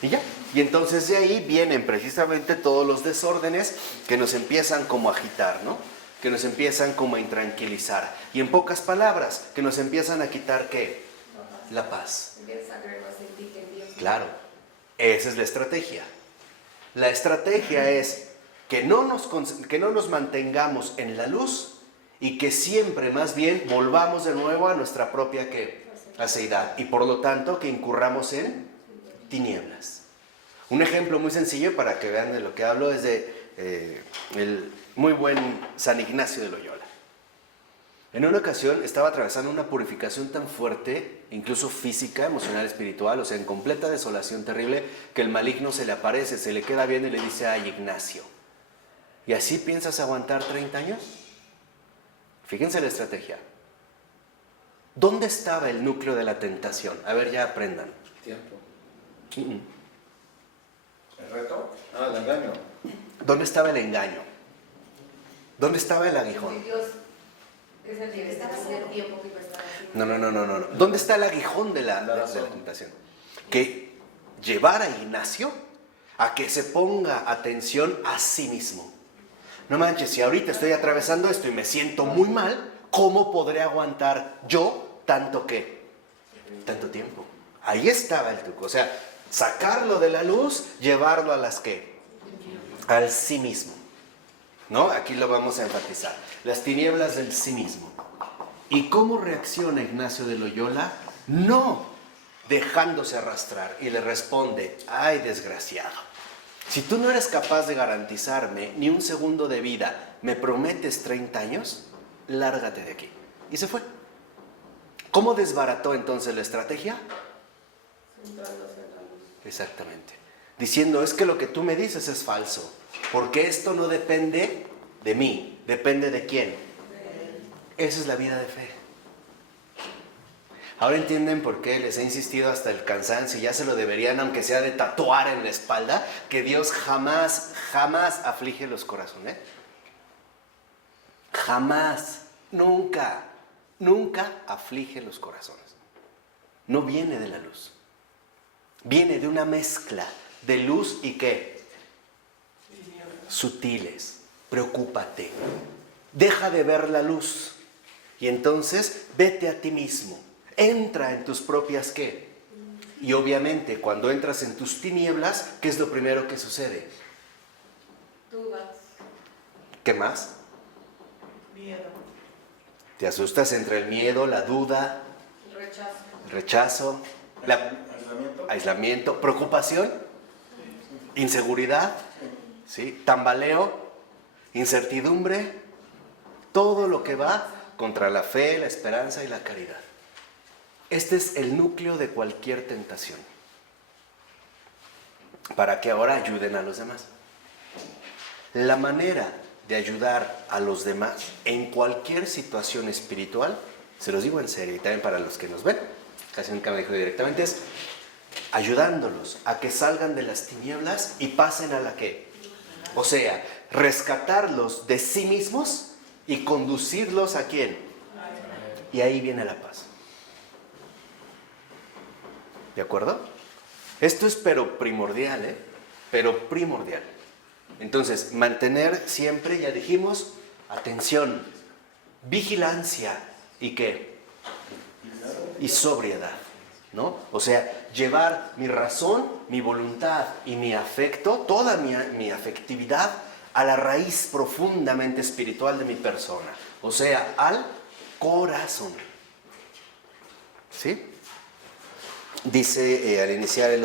Y ya. Y entonces de ahí vienen precisamente todos los desórdenes que nos empiezan como a agitar, ¿no? Que nos empiezan como a intranquilizar. Y en pocas palabras, que nos empiezan a quitar ¿qué? La paz. Claro, esa es la estrategia. La estrategia es que no nos mantengamos en la luz y que siempre más bien volvamos de nuevo a nuestra propia ¿qué? Aceidad. Y por lo tanto que incurramos en tinieblas. Un ejemplo muy sencillo para que vean de lo que hablo es de el muy buen San Ignacio de Loyola. En una ocasión estaba atravesando una purificación tan fuerte, incluso física, emocional, espiritual, o sea, en completa desolación terrible, que el maligno se le aparece, se le queda viendo y le dice: ay, Ignacio, ¿y así piensas aguantar 30 años? Fíjense la estrategia. ¿Dónde estaba el núcleo de la tentación? A ver, ya aprendan. Tiempo. ¿El reto? Ah, el engaño. ¿Dónde estaba el engaño? ¿Dónde estaba el aguijón? Es el que está haciendo tiempo que está No. ¿Dónde está el aguijón de la tentación? Que llevar a Ignacio a que se ponga atención a sí mismo. No manches, si ahorita estoy atravesando esto y me siento muy mal, ¿cómo podré aguantar yo tanto tiempo? Ahí estaba el truco. O sea, sacarlo de la luz, llevarlo a las ¿qué? Al sí mismo. ¿No? Aquí lo vamos a enfatizar. Las tinieblas del sí mismo. ¿Y cómo reacciona Ignacio de Loyola? No dejándose arrastrar. Y le responde: ay, desgraciado, si tú no eres capaz de garantizarme ni un segundo de vida, ¿me prometes 30 años? Lárgate de aquí. Y se fue. ¿Cómo desbarató entonces la estrategia? Exactamente. Diciendo: es que lo que tú me dices es falso. Porque esto no depende de mí. ¿Depende de quién? Esa es la vida de fe. Ahora entienden por qué les he insistido hasta el cansancio, y ya se lo deberían, aunque sea de tatuar en la espalda, que Dios jamás aflige los corazones. Jamás, nunca aflige los corazones. No viene de la luz. Viene de una mezcla de luz y ¿qué? Sutiles. Preocúpate. Deja de ver la luz. Y entonces vete a ti mismo. Entra en tus propias ¿qué? Y obviamente cuando entras en tus tinieblas, ¿qué es lo primero que sucede? ¿Qué más? Miedo. Te asustas entre el miedo, la duda, Rechazo. el rechazo, aislamiento, preocupación, inseguridad, ¿sí? Tambaleo, incertidumbre, todo lo que va contra la fe, la esperanza y la caridad. Este es el núcleo de cualquier tentación, para que ahora ayuden a los demás. La manera de ayudar a los demás en cualquier situación espiritual, se los digo en serio y también para los que nos ven, casi nunca me dijo directamente, es ayudándolos a que salgan de las tinieblas y pasen a la que, o sea, rescatarlos de sí mismos y conducirlos a quién. Y ahí viene la paz. ¿De acuerdo? Esto es pero primordial, ¿eh? Pero primordial. Entonces, mantener siempre, ya dijimos, atención, vigilancia y ¿qué? Y sobriedad, ¿no? O sea, llevar mi razón, mi voluntad y mi afecto, toda mi afectividad a la raíz profundamente espiritual de mi persona, o sea, al corazón. ¿Sí? Dice al iniciar en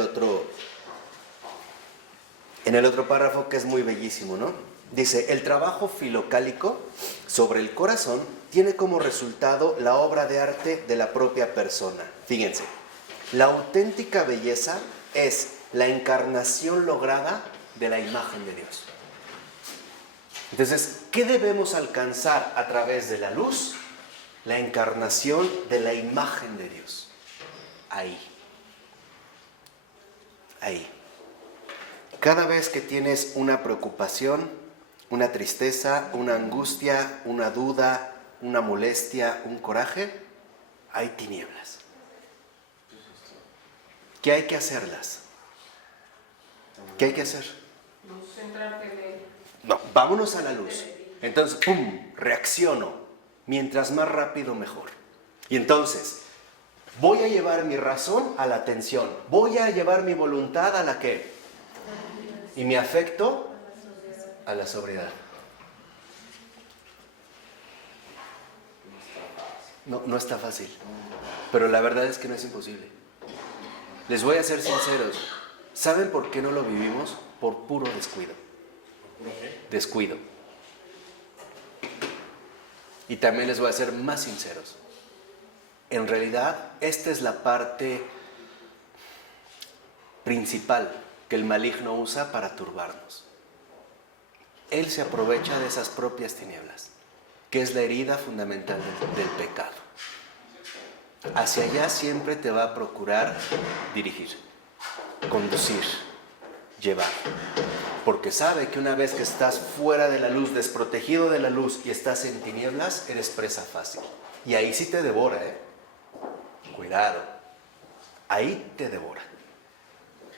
el otro párrafo, que es muy bellísimo, ¿no? Dice, el trabajo filocálico sobre el corazón tiene como resultado la obra de arte de la propia persona. Fíjense, la auténtica belleza es la encarnación lograda de la imagen de Dios. Entonces, ¿qué debemos alcanzar a través de la luz? La encarnación de la imagen de Dios. Ahí. Cada vez que tienes una preocupación, una tristeza, una angustia, una duda, una molestia, un coraje, hay tinieblas. ¿Qué hay que hacerlas? ¿Qué hay que hacer? Centrarte en él. No, vámonos a la luz. Entonces, ¡pum!, reacciono. Mientras más rápido, mejor. Y entonces, voy a llevar mi razón a la atención. Voy a llevar mi voluntad a la ¿qué? Y mi afecto a la sobriedad. No está fácil. Pero la verdad es que no es imposible. Les voy a ser sinceros. ¿Saben por qué no lo vivimos? Por puro descuido. Descuido. Y también les voy a ser más sinceros. En realidad, esta es la parte principal que el maligno usa para turbarnos. Él se aprovecha de esas propias tinieblas, que es la herida fundamental del pecado. Hacia allá siempre te va a procurar dirigir, conducir, llevar. Porque sabe que una vez que estás fuera de la luz, desprotegido de la luz y estás en tinieblas, eres presa fácil. Y ahí sí te devora, ¿eh? Cuidado. Ahí te devora.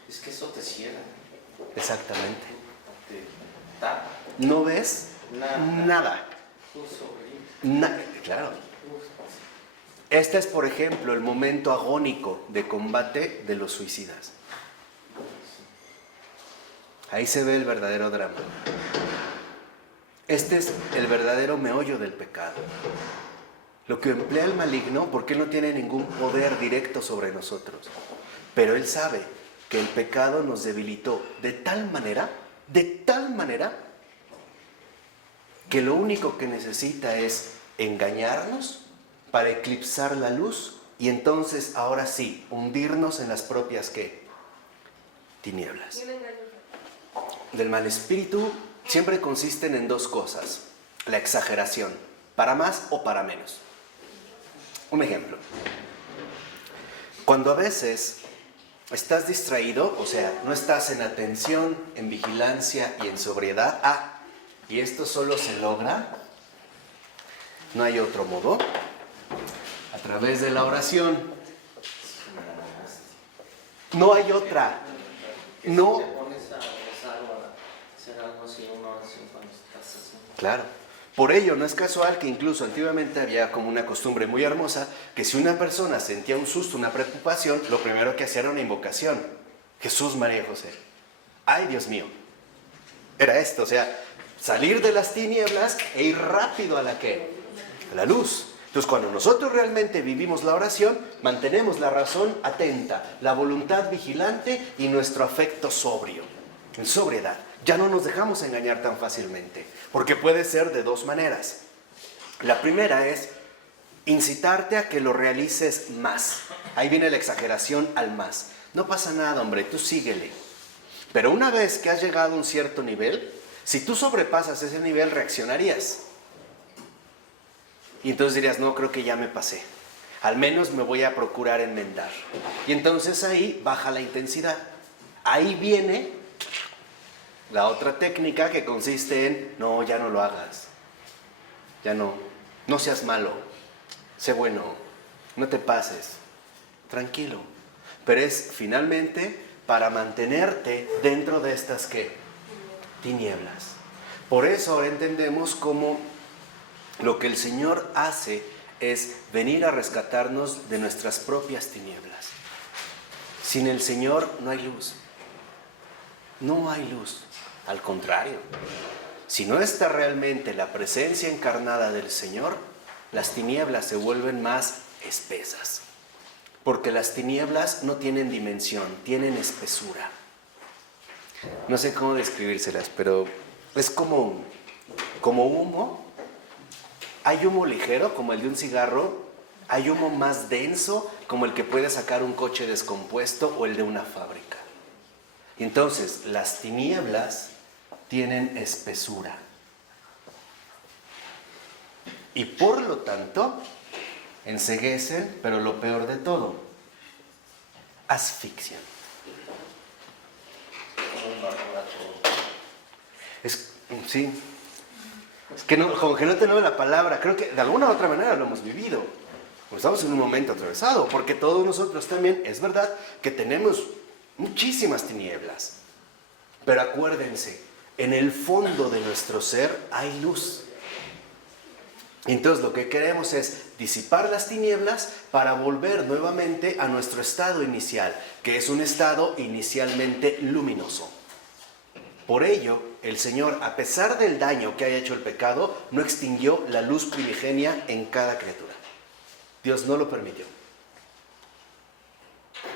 Es que eso te ciega. Exactamente. Te tapa. ¿No ves? Nada. Claro. Este es, por ejemplo, el momento agónico de combate de los suicidas. Ahí se ve el verdadero drama. Este es el verdadero meollo del pecado. Lo que emplea el maligno, porque él no tiene ningún poder directo sobre nosotros. Pero él sabe que el pecado nos debilitó de tal manera, que lo único que necesita es engañarnos para eclipsar la luz y entonces, ahora sí, hundirnos en las propias, ¿qué? Tinieblas. Del mal espíritu siempre consisten en dos cosas: la exageración, para más o para menos. Un ejemplo. Cuando a veces estás distraído, o sea, no estás en atención, en vigilancia y en sobriedad, y esto solo se logra, no hay otro modo, a través de la oración. No hay otra. No. Claro. Por ello, no es casual que incluso antiguamente había como una costumbre muy hermosa que si una persona sentía un susto, una preocupación, lo primero que hacía era una invocación. Jesús, María y José. ¡Ay, Dios mío! Era esto, o sea, salir de las tinieblas e ir rápido a la ¿qué? A la luz. Entonces, cuando nosotros realmente vivimos la oración, mantenemos la razón atenta, la voluntad vigilante y nuestro afecto sobrio, en sobriedad. Ya no nos dejamos engañar tan fácilmente, porque puede ser de dos maneras. La primera es incitarte a que lo realices más. Ahí viene la exageración al más. No pasa nada, hombre, tú síguele. Pero una vez que has llegado a un cierto nivel, si tú sobrepasas ese nivel, reaccionarías. Y entonces dirías, no, creo que ya me pasé. Al menos me voy a procurar enmendar. Y entonces ahí baja la intensidad. Ahí viene la otra técnica que consiste en, no, ya no lo hagas. Ya no seas malo. Sé bueno. No te pases. Tranquilo. Pero es finalmente para mantenerte dentro de estas, ¿qué? Tinieblas. Por eso ahora entendemos cómo lo que el Señor hace es venir a rescatarnos de nuestras propias tinieblas. Sin el Señor no hay luz. No hay luz. Al contrario, si no está realmente la presencia encarnada del Señor, las tinieblas se vuelven más espesas. Porque las tinieblas no tienen dimensión, tienen espesura. No sé cómo describírselas, pero es como humo. Hay humo ligero, como el de un cigarro. Hay humo más denso, como el que puede sacar un coche descompuesto o el de una fábrica. Y entonces, las tinieblas tienen espesura. Y por lo tanto, enceguecen, pero lo peor de todo, asfixian. Sí. Es que no, como que no tenemos la palabra. Creo que de alguna u otra manera lo hemos vivido. Estamos en un momento atravesado, porque todos nosotros también, es verdad que tenemos muchísimas tinieblas. Pero acuérdense, en el fondo de nuestro ser hay luz. Entonces lo que queremos es disipar las tinieblas para volver nuevamente a nuestro estado inicial, que es un estado inicialmente luminoso. Por ello, el Señor, a pesar del daño que haya hecho el pecado, no extinguió la luz primigenia en cada criatura. Dios no lo permitió.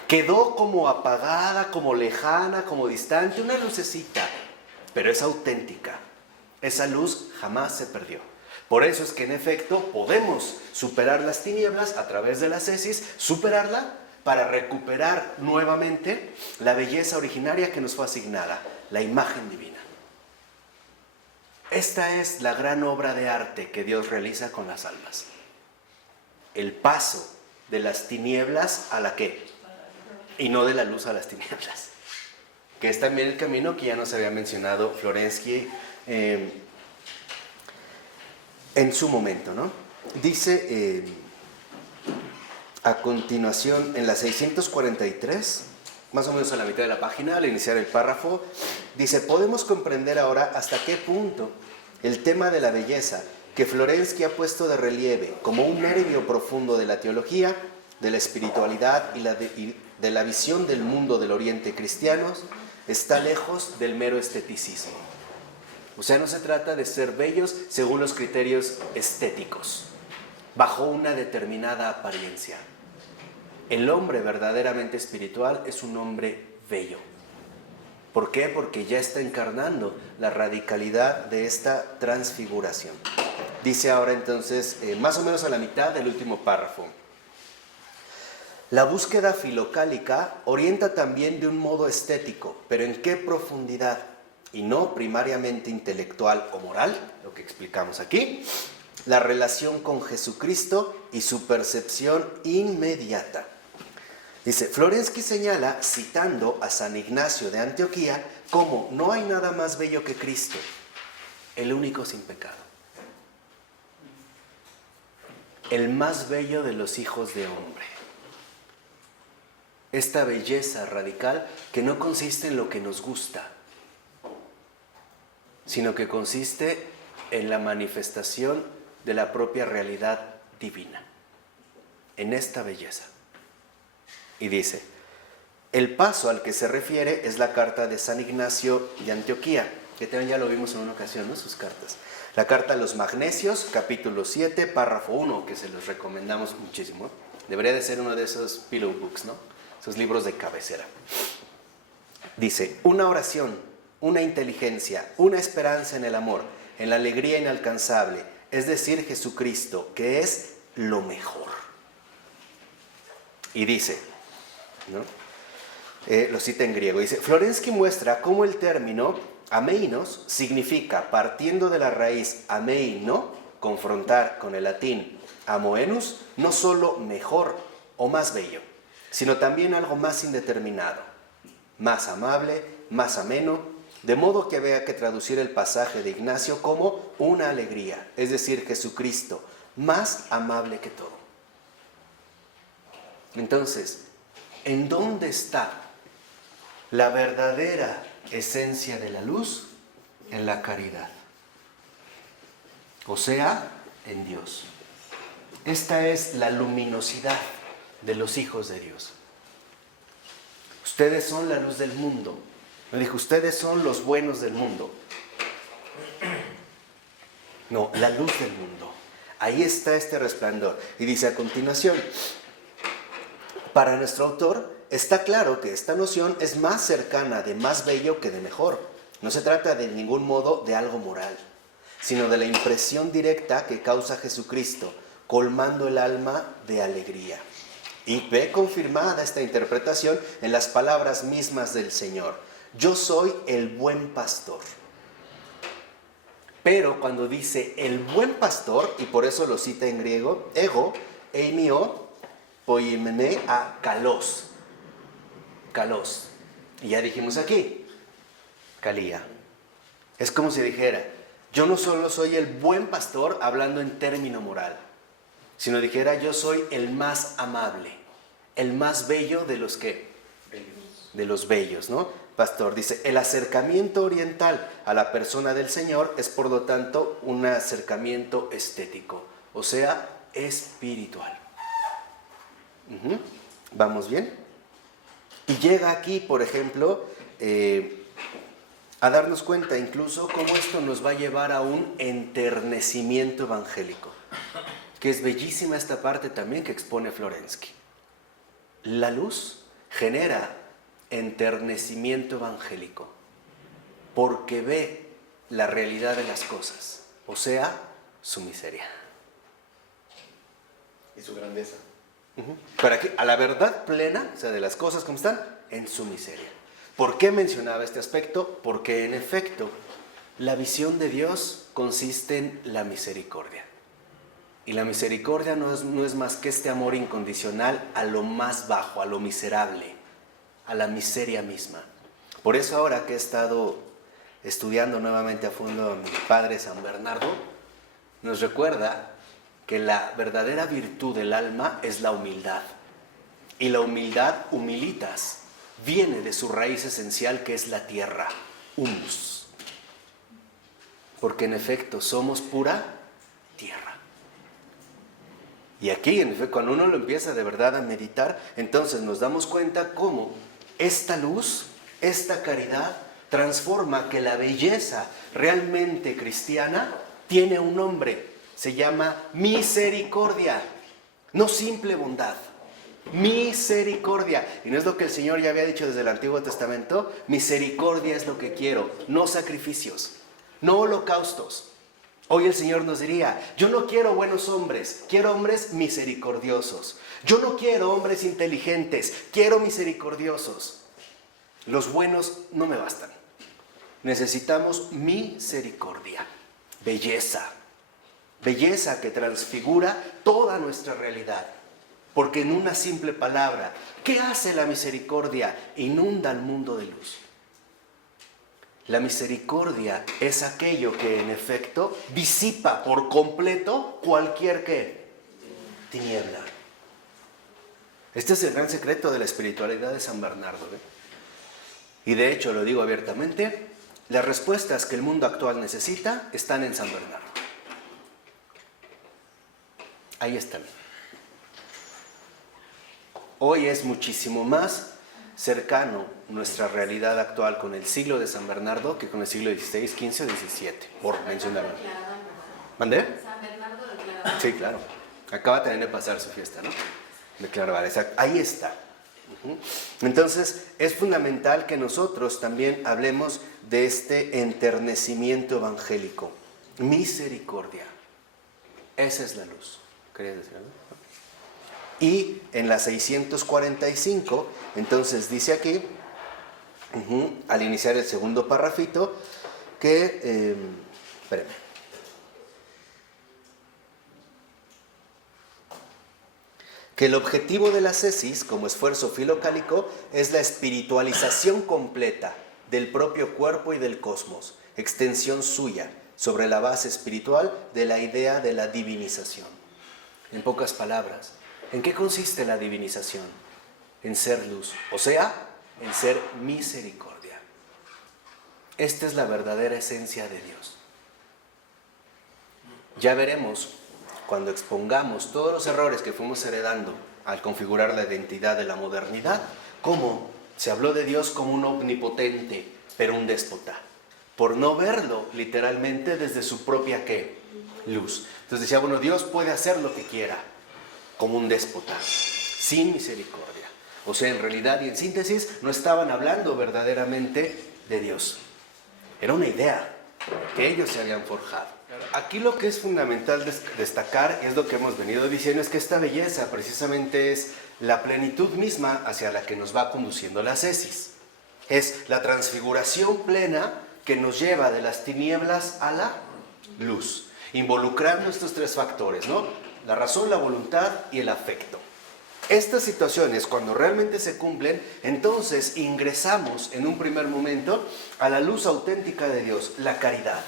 Quedó como apagada, como lejana, como distante, una lucecita, pero es auténtica. Esa luz jamás se perdió. Por eso es que en efecto podemos superar las tinieblas a través de la ascesis, superarla para recuperar nuevamente la belleza originaria que nos fue asignada, la imagen divina. Esta es la gran obra de arte que Dios realiza con las almas. El paso de las tinieblas a la ¿qué? Y no de la luz a las tinieblas. Que es también el camino que ya nos había mencionado Florensky en su momento, ¿no? Dice a continuación en la 643, más o menos a la mitad de la página, al iniciar el párrafo, dice: podemos comprender ahora hasta qué punto el tema de la belleza que Florensky ha puesto de relieve como un nervio profundo de la teología, de la espiritualidad y de la visión del mundo del Oriente cristianos, está lejos del mero esteticismo. O sea, no se trata de ser bellos según los criterios estéticos, bajo una determinada apariencia. El hombre verdaderamente espiritual es un hombre bello. ¿Por qué? Porque ya está encarnando la radicalidad de esta transfiguración. Dice ahora entonces, más o menos a la mitad del último párrafo: la búsqueda filocálica orienta también de un modo estético, pero ¿en qué profundidad? Y no primariamente intelectual o moral, lo que explicamos aquí, la relación con Jesucristo y su percepción inmediata. Dice, Florensky señala, citando a San Ignacio de Antioquía, como no hay nada más bello que Cristo, el único sin pecado. El más bello de los hijos de hombre. Esta belleza radical que no consiste en lo que nos gusta, sino que consiste en la manifestación de la propia realidad divina, en esta belleza. Y dice, el paso al que se refiere es la carta de San Ignacio de Antioquía, que también ya lo vimos en una ocasión, ¿no? Sus cartas. La carta a los Magnesios, capítulo 7, párrafo 1, que se los recomendamos muchísimo. Debería de ser uno de esos pillow books, ¿no? Esos libros de cabecera. Dice, una oración, una inteligencia, una esperanza en el amor, en la alegría inalcanzable, es decir, Jesucristo, que es lo mejor. Y dice, ¿no? Lo cita en griego, dice, Florensky muestra cómo el término ameinos significa, partiendo de la raíz ameino, confrontar con el latín amoenus, no solo mejor o más bello, sino también algo más indeterminado, más amable, más ameno, de modo que había que traducir el pasaje de Ignacio como una alegría, es decir, Jesucristo, más amable que todo. Entonces, ¿en dónde está la verdadera esencia de la luz? En la caridad. O sea, en Dios. Esta es la luminosidad de los hijos de Dios. Ustedes son la luz del mundo. Me dijo, ustedes son los buenos del mundo. No, la luz del mundo. Ahí está este resplandor. Y dice a continuación, para nuestro autor está claro que esta noción es más cercana de más bello que de mejor. No se trata de ningún modo de algo moral, sino de la impresión directa que causa Jesucristo, colmando el alma de alegría. Y ve confirmada esta interpretación en las palabras mismas del Señor. Yo soy el buen pastor. Pero cuando dice el buen pastor, y por eso lo cita en griego, ego, eimio, poimene a kalos. Kalos. Y ya dijimos aquí, kalía. Es como si dijera, yo no solo soy el buen pastor hablando en término moral, sino dijera yo soy el más amable, el más bello de los que, de los bellos, ¿no? Pastor dice, el acercamiento oriental a la persona del Señor es por lo tanto un acercamiento estético, o sea, espiritual. ¿Vamos bien? Y llega aquí, por ejemplo, a darnos cuenta incluso cómo esto nos va a llevar a un enternecimiento evangélico, que es bellísima esta parte también que expone Florensky. La luz genera enternecimiento evangélico porque ve la realidad de las cosas, o sea, su miseria. Y su grandeza. Pero aquí, a la verdad plena, o sea, de las cosas como están, en su miseria. ¿Por qué mencionaba este aspecto? Porque en efecto, la visión de Dios consiste en la misericordia. Y la misericordia no es más que este amor incondicional a lo más bajo, a lo miserable, a la miseria misma. Por eso ahora que he estado estudiando nuevamente a fondo a mi padre San Bernardo, nos recuerda que la verdadera virtud del alma es la humildad. Y la humildad, humilitas, viene de su raíz esencial que es la tierra, humus. Porque en efecto somos pura tierra. Y aquí, en efecto, cuando uno lo empieza de verdad a meditar, entonces nos damos cuenta cómo esta luz, esta caridad, transforma que la belleza realmente cristiana tiene un nombre. Se llama misericordia, no simple bondad. Misericordia. Y no es lo que el Señor ya había dicho desde el Antiguo Testamento. Misericordia es lo que quiero, no sacrificios, no holocaustos. Hoy el Señor nos diría, yo no quiero buenos hombres, quiero hombres misericordiosos. Yo no quiero hombres inteligentes, quiero misericordiosos. Los buenos no me bastan. Necesitamos misericordia, belleza. Belleza que transfigura toda nuestra realidad. Porque en una simple palabra, ¿qué hace la misericordia? Inunda el mundo de luz. La misericordia es aquello que en efecto disipa por completo cualquier ¿qué? Tiniebla. Este es el gran secreto de la espiritualidad de San Bernardo, ¿eh? Y de hecho, lo digo abiertamente, las respuestas que el mundo actual necesita están en San Bernardo. Ahí están. Hoy es muchísimo más cercano nuestra realidad actual con el siglo de San Bernardo que con el siglo XVI, XV o XVII, por mencionarlo. ¿Mandé? San Bernardo de Claraval. Sí, claro. Acaba también de pasar su fiesta, ¿no? De Claraval, exacto. Ahí está. Entonces, es fundamental que nosotros también hablemos de este enternecimiento evangélico. Misericordia. Esa es la luz. ¿Querías decir algo? Y en la 645, entonces dice aquí, al iniciar el segundo parrafito, que, espérenme, que el objetivo de la cesis, como esfuerzo filocálico, es la espiritualización completa del propio cuerpo y del cosmos, extensión suya, sobre la base espiritual de la idea de la divinización. En pocas palabras, ¿en qué consiste la divinización? En ser luz, o sea, en ser misericordia. Esta es la verdadera esencia de Dios. Ya veremos, cuando expongamos todos los errores que fuimos heredando al configurar la identidad de la modernidad, cómo se habló de Dios como un omnipotente, pero un déspota, por no verlo literalmente desde su propia ¿qué? Luz. Entonces decía, bueno, Dios puede hacer lo que quiera, como un déspota, sin misericordia. O sea, en realidad y en síntesis, no estaban hablando verdaderamente de Dios. Era una idea que ellos se habían forjado. Aquí lo que es fundamental destacar, y es lo que hemos venido diciendo, es que esta belleza precisamente es la plenitud misma hacia la que nos va conduciendo la cesis. Es la transfiguración plena que nos lleva de las tinieblas a la luz, involucrando estos tres factores, ¿no? La razón, la voluntad y el afecto. Estas situaciones, cuando realmente se cumplen, entonces ingresamos en un primer momento a la luz auténtica de Dios, la caridad.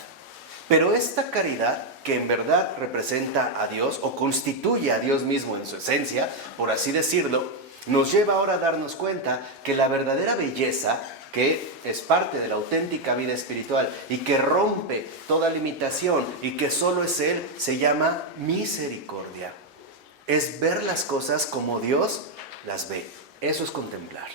Pero esta caridad, que en verdad representa a Dios o constituye a Dios mismo en su esencia, por así decirlo, nos lleva ahora a darnos cuenta que la verdadera belleza, que es parte de la auténtica vida espiritual y que rompe toda limitación y que solo es Él, se llama misericordia. Es ver las cosas como Dios las ve. Eso es contemplar.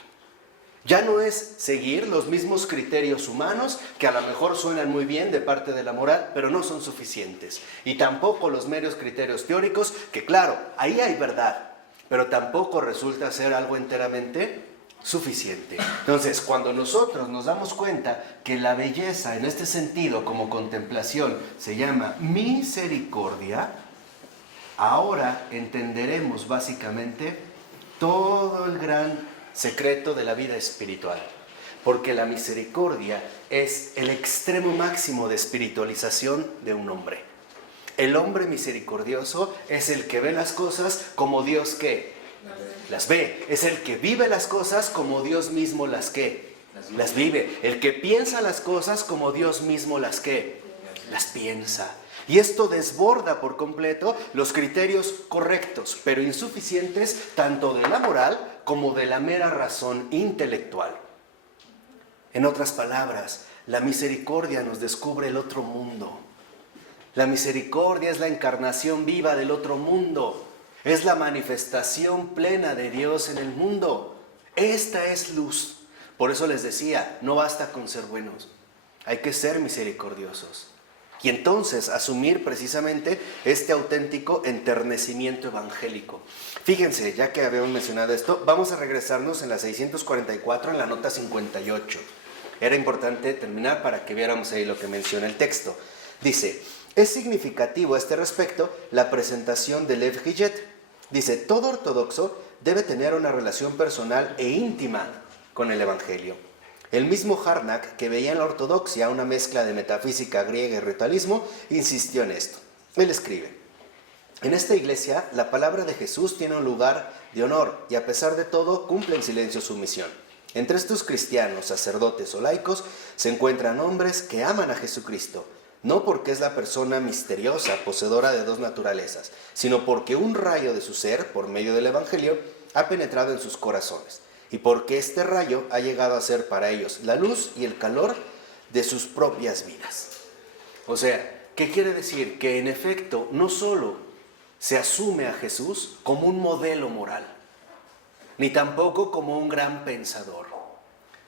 Ya no es seguir los mismos criterios humanos que a lo mejor suenan muy bien de parte de la moral, pero no son suficientes. Y tampoco los meros criterios teóricos, que claro, ahí hay verdad, pero tampoco resulta ser algo enteramente suficiente. Entonces, cuando nosotros nos damos cuenta que la belleza en este sentido como contemplación se llama misericordia, ahora entenderemos básicamente todo el gran secreto de la vida espiritual, porque la misericordia es el extremo máximo de espiritualización de un hombre. El hombre misericordioso es el que ve las cosas como Dios ¿qué? Las ve. Es el que vive las cosas como Dios mismo las ¿qué? Las vive. El que piensa las cosas como Dios mismo las ¿qué? Las piensa. Y esto desborda por completo los criterios correctos, pero insuficientes tanto de la moral como de la mera razón intelectual. En otras palabras, la misericordia nos descubre el otro mundo. La misericordia es la encarnación viva del otro mundo. Es la manifestación plena de Dios en el mundo. Esta es luz. Por eso les decía, no basta con ser buenos, hay que ser misericordiosos. Y entonces asumir precisamente este auténtico enternecimiento evangélico. Fíjense, ya que habíamos mencionado esto, vamos a regresarnos en la 644, en la nota 58. Era importante terminar para que viéramos ahí lo que menciona el texto. Dice, es significativo a este respecto la presentación de Lev Gillet. Dice, todo ortodoxo debe tener una relación personal e íntima con el Evangelio. El mismo Harnack, que veía en la ortodoxia una mezcla de metafísica griega y ritualismo, insistió en esto. Él escribe, en esta iglesia la palabra de Jesús tiene un lugar de honor y a pesar de todo cumple en silencio su misión. Entre estos cristianos, sacerdotes o laicos se encuentran hombres que aman a Jesucristo, no porque es la persona misteriosa, poseedora de dos naturalezas, sino porque un rayo de su ser, por medio del Evangelio, ha penetrado en sus corazones. Y porque este rayo ha llegado a ser para ellos la luz y el calor de sus propias vidas. O sea, ¿qué quiere decir? Que en efecto no solo se asume a Jesús como un modelo moral, ni tampoco como un gran pensador.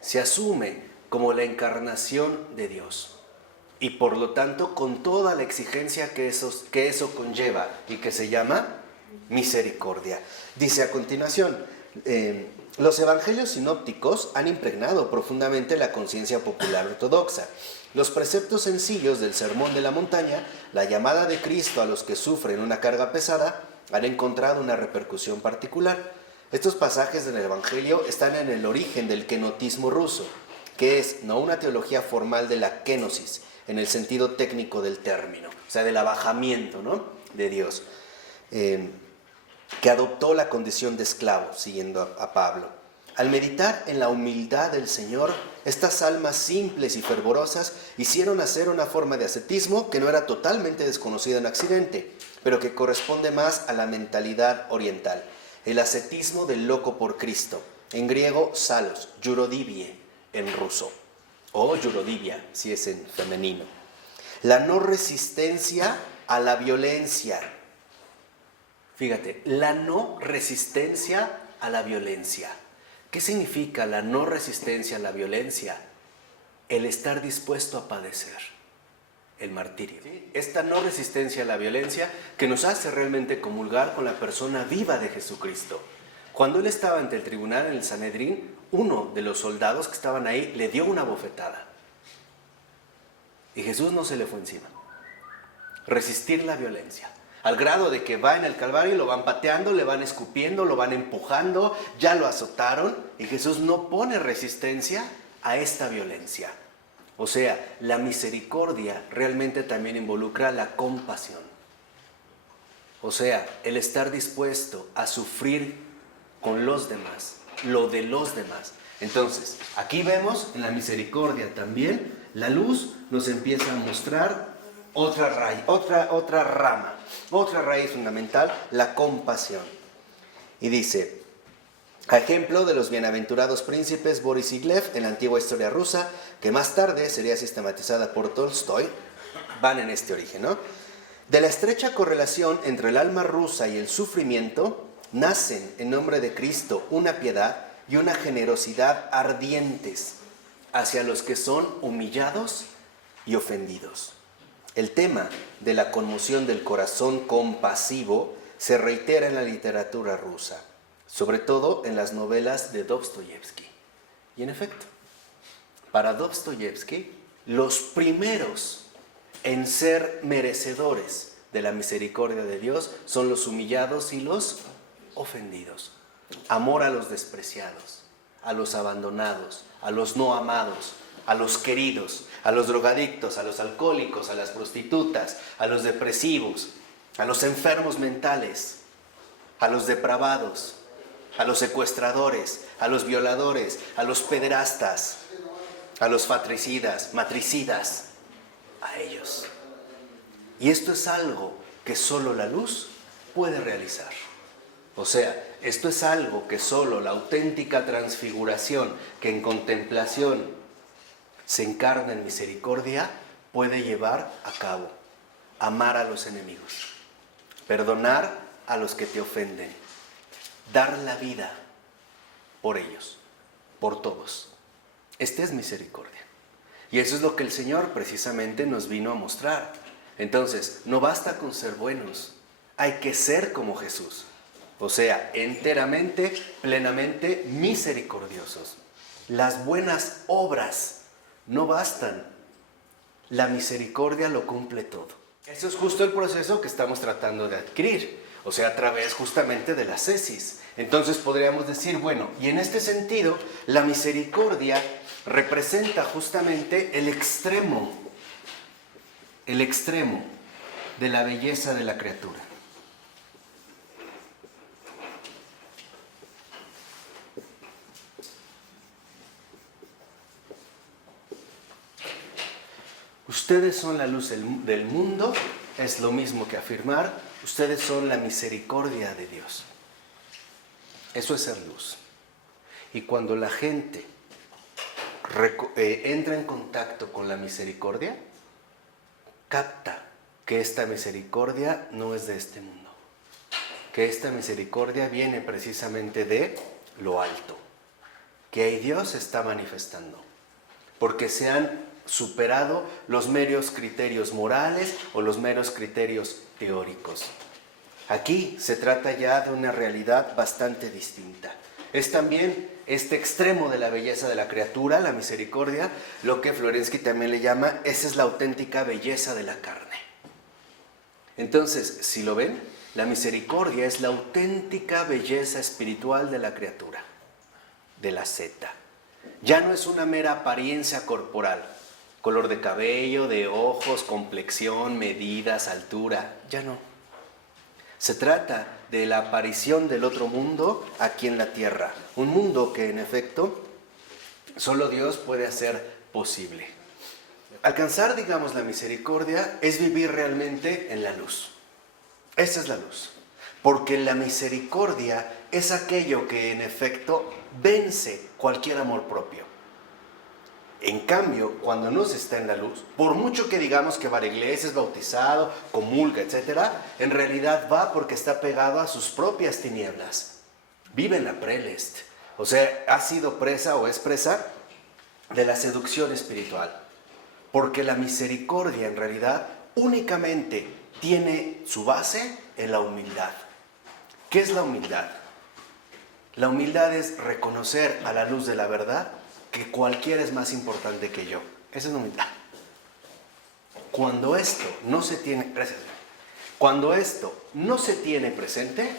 Se asume como la encarnación de Dios y por lo tanto con toda la exigencia que eso conlleva y que se llama misericordia. Dice a continuación, los evangelios sinópticos han impregnado profundamente la conciencia popular ortodoxa. Los preceptos sencillos del Sermón de la Montaña, la llamada de Cristo a los que sufren una carga pesada, han encontrado una repercusión particular. Estos pasajes del Evangelio están en el origen del kenotismo ruso, que es no una teología formal de la kenosis, en el sentido técnico del término, o sea, del abajamiento, ¿no?, de Dios, que adoptó la condición de esclavo, siguiendo a Pablo. Al meditar en la humildad del Señor, estas almas simples y fervorosas hicieron nacer una forma de ascetismo que no era totalmente desconocida en Occidente, pero que corresponde más a la mentalidad oriental. El ascetismo del loco por Cristo, en griego salos, yurodivie en ruso, o yurodivia si es en femenino. La no resistencia a la violencia. Fíjate, la no resistencia a la violencia. ¿Qué significa la no resistencia a la violencia? El estar dispuesto a padecer el martirio. Esta no resistencia a la violencia que nos hace realmente comulgar con la persona viva de Jesucristo. Cuando él estaba ante el tribunal en el Sanedrín, uno de los soldados que estaban ahí le dio una bofetada. Y Jesús no se le fue encima. Resistir la violencia. Al grado de que va en el Calvario y lo van pateando, le van escupiendo, lo van empujando, ya lo azotaron. Y Jesús no pone resistencia a esta violencia. O sea, la misericordia realmente también involucra la compasión. O sea, el estar dispuesto a sufrir con los demás, lo de los demás. Entonces, aquí vemos en la misericordia también, la luz nos empieza a mostrar otra raíz, otra rama, otra raíz fundamental, la compasión. Y dice, a ejemplo de los bienaventurados príncipes Boris y Gleb en la antigua historia rusa, que más tarde sería sistematizada por Tolstoy, van en este origen, ¿no? De la estrecha correlación entre el alma rusa y el sufrimiento, nacen en nombre de Cristo una piedad y una generosidad ardientes hacia los que son humillados y ofendidos. El tema de la conmoción del corazón compasivo se reitera en la literatura rusa, sobre todo en las novelas de Dostoyevsky. Y en efecto, para Dostoyevsky, los primeros en ser merecedores de la misericordia de Dios son los humillados y los ofendidos. Amor a los despreciados, a los abandonados, a los no amados, a los queridos, a los drogadictos, a los alcohólicos, a las prostitutas, a los depresivos, a los enfermos mentales, a los depravados, a los secuestradores, a los violadores, a los pederastas, a los matricidas, a ellos. Y esto es algo que solo la luz puede realizar. O sea, esto es algo que solo la auténtica transfiguración, que en contemplación se encarna en misericordia, puede llevar a cabo. Amar a los enemigos, perdonar a los que te ofenden, dar la vida por ellos, por todos. Esta es misericordia. Y eso es lo que el Señor precisamente nos vino a mostrar. Entonces, no basta con ser buenos, hay que ser como Jesús. O sea, enteramente, plenamente misericordiosos. Las buenas obras no bastan. La misericordia lo cumple todo. Eso es justo el proceso que estamos tratando de adquirir. O sea, a través justamente de la ascesis. Entonces podríamos decir, bueno, y en este sentido, la misericordia representa justamente el extremo de la belleza de la criatura. Ustedes son la luz del mundo, es lo mismo que afirmar, ustedes son la misericordia de Dios. Eso es ser luz. Y cuando la gente entra en contacto con la misericordia, capta que esta misericordia no es de este mundo, que esta misericordia viene precisamente de lo alto, que ahí Dios se está manifestando, porque se han superado los meros criterios morales o los meros criterios teóricos. Aquí se trata ya de una realidad bastante distinta. Es también este extremo de la belleza de la criatura, la misericordia, lo que Florensky también le llama, esa es la auténtica belleza de la carne. Entonces, si lo ven, la misericordia es la auténtica belleza espiritual de la criatura, de la zeta. Ya no es una mera apariencia corporal, color de cabello, de ojos, complexión, medidas, altura, ya no. Se trata de la aparición del otro mundo aquí en la tierra, un mundo que en efecto solo Dios puede hacer posible. Alcanzar, digamos, la misericordia es vivir realmente en la luz. Esa es la luz, porque la misericordia es aquello que en efecto vence cualquier amor propio. En cambio, cuando no se está en la luz, por mucho que digamos que va a la iglesia, es bautizado, comulga, etc., en realidad va porque está pegado a sus propias tinieblas. Vive en la prelest, o sea, ha sido presa o es presa de la seducción espiritual. Porque la misericordia en realidad únicamente tiene su base en la humildad. ¿Qué es la humildad? La humildad es reconocer a la luz de la verdad que cualquiera es más importante que yo. Esa es la humildad. Cuando esto no se tiene, cuando esto no se tiene presente,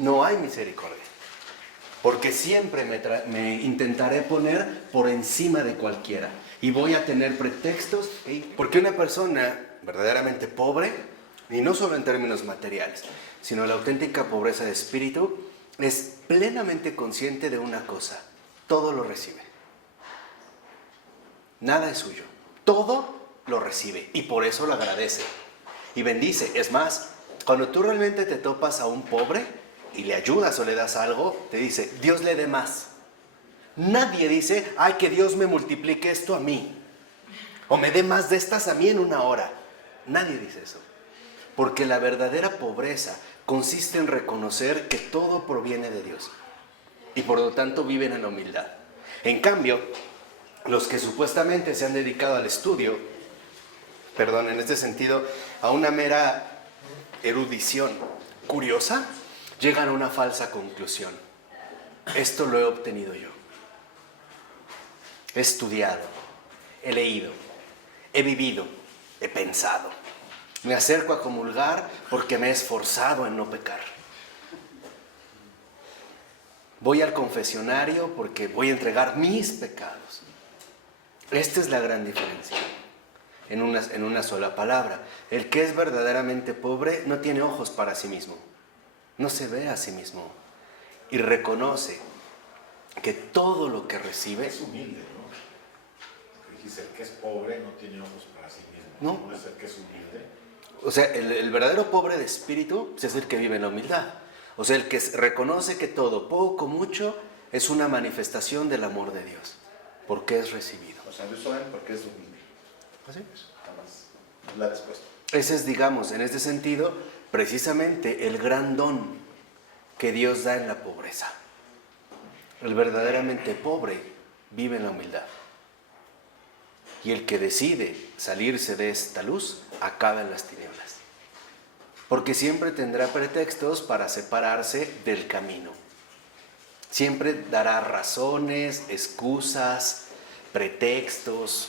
no hay misericordia. Porque siempre me intentaré poner por encima de cualquiera. Y voy a tener pretextos. Porque una persona verdaderamente pobre, y no solo en términos materiales, sino la auténtica pobreza de espíritu, es plenamente consciente de una cosa: todo lo recibe. Nada es suyo. Todo lo recibe y por eso lo agradece. Y bendice. Es más, cuando tú realmente te topas a un pobre y le ayudas o le das algo, te dice, Dios le dé más. Nadie dice, ay, que Dios me multiplique esto a mí. O me dé más de estas a mí en una hora. Nadie dice eso. Porque la verdadera pobreza consiste en reconocer que todo proviene de Dios. Y por lo tanto viven en la humildad. En cambio, los que supuestamente se han dedicado al estudio, en este sentido, a una mera erudición curiosa, llegan a una falsa conclusión. Esto lo he obtenido yo. He estudiado, he leído, he vivido, he pensado. Me acerco a comulgar porque me he esforzado en no pecar. Voy al confesionario porque voy a entregar mis pecados. Esta es la gran diferencia. En una sola palabra, el que es verdaderamente pobre no tiene ojos para sí mismo. No se ve a sí mismo. Y reconoce que todo lo que recibe... Es humilde, ¿no? Dijiste, el que es pobre no tiene ojos para sí mismo. No. ¿No es el que es humilde? O sea, el verdadero pobre de espíritu es el que vive en la humildad. O sea, el que reconoce que todo, poco, mucho, es una manifestación del amor de Dios. Porque es recibido. O sea, lo saben porque es humilde. ¿Así? Nada más la respuesta. Ese es, digamos, en este sentido, precisamente el gran don que Dios da en la pobreza. El verdaderamente pobre vive en la humildad. Y el que decide salirse de esta luz, acaba en las tinieblas. Porque siempre tendrá pretextos para separarse del camino. Siempre dará razones, excusas, pretextos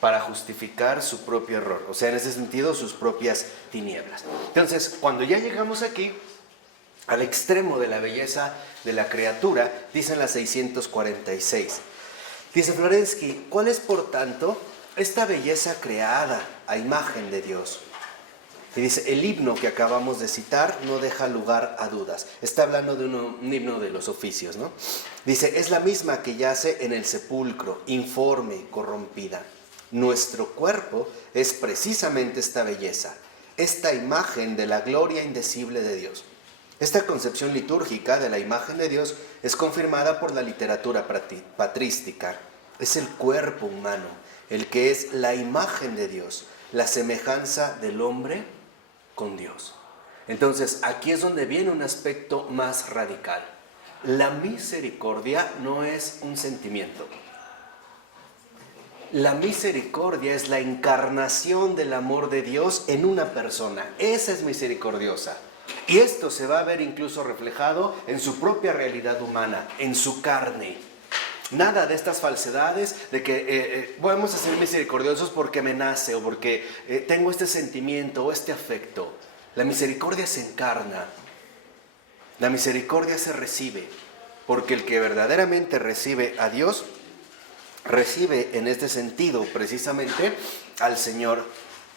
para justificar su propio error. O sea, en ese sentido, sus propias tinieblas. Entonces, cuando ya llegamos aquí, al extremo de la belleza de la criatura, dicen las 646. Dice Florensky, ¿cuál es por tanto esta belleza creada a imagen de Dios? Y dice, el himno que acabamos de citar no deja lugar a dudas. Está hablando de un himno de los oficios, ¿no? Dice, es la misma que yace en el sepulcro, informe, corrompida. Nuestro cuerpo es precisamente esta belleza, esta imagen de la gloria indecible de Dios. Esta concepción litúrgica de la imagen de Dios es confirmada por la literatura patrística. Es el cuerpo humano, el que es la imagen de Dios, la semejanza del hombre con Dios. Entonces, aquí es donde viene un aspecto más radical. La misericordia no es un sentimiento. La misericordia es la encarnación del amor de Dios en una persona. Esa es misericordiosa. Y esto se va a ver incluso reflejado en su propia realidad humana, en su carne. Nada de estas falsedades de que vamos a ser misericordiosos porque me nace o porque tengo este sentimiento o este afecto. La misericordia se encarna. La misericordia se recibe. Porque el que verdaderamente recibe a Dios, recibe en este sentido precisamente al Señor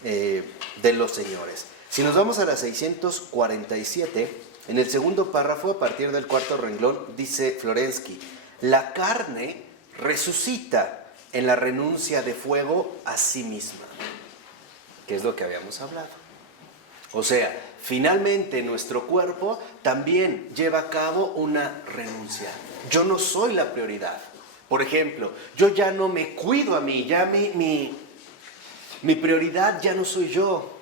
de los señores. Si nos vamos a la 647, en el segundo párrafo, a partir del cuarto renglón, dice Florensky: la carne resucita en la renuncia de fuego a sí misma, que es lo que habíamos hablado. O sea, finalmente nuestro cuerpo también lleva a cabo una renuncia. Yo no soy la prioridad. Por ejemplo, yo ya no me cuido a mí, ya mi prioridad ya no soy yo.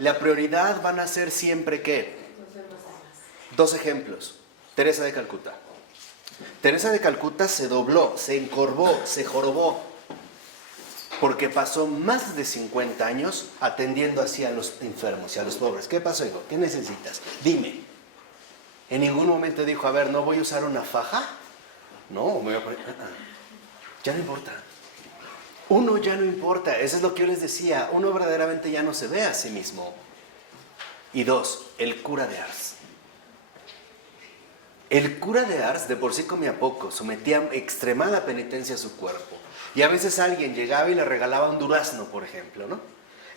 La prioridad van a ser siempre ¿qué? Dos ejemplos. Teresa de Calcuta. Teresa de Calcuta se dobló, se encorvó, se jorobó, porque pasó más de 50 años atendiendo así a los enfermos y a los pobres. ¿Qué pasó, hijo? ¿Qué necesitas? Dime. En ningún momento dijo, a ver, ¿no voy a usar una faja? No, me voy a poner... Ya no importa. Uno ya no importa. Eso es lo que yo les decía. Uno verdaderamente ya no se ve a sí mismo. Y dos, el cura de Ars. El cura de Ars de por sí comía poco, sometía extremada penitencia a su cuerpo. Y a veces alguien llegaba y le regalaba un durazno, por ejemplo, ¿no?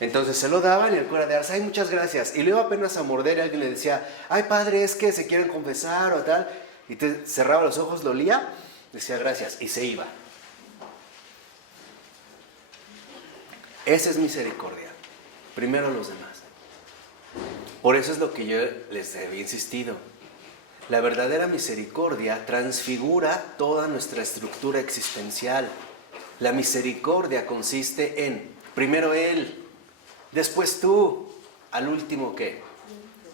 Entonces se lo daban y el cura de Ars, ay, muchas gracias. Y luego apenas a morder y alguien le decía, ay, padre, es que se quieren confesar o tal. Y te cerraba los ojos, lo olía, decía gracias y se iba. Esa es misericordia. Primero los demás. Por eso es lo que yo les había insistido. La verdadera misericordia transfigura toda nuestra estructura existencial. La misericordia consiste en, primero Él, después tú, al último ¿qué?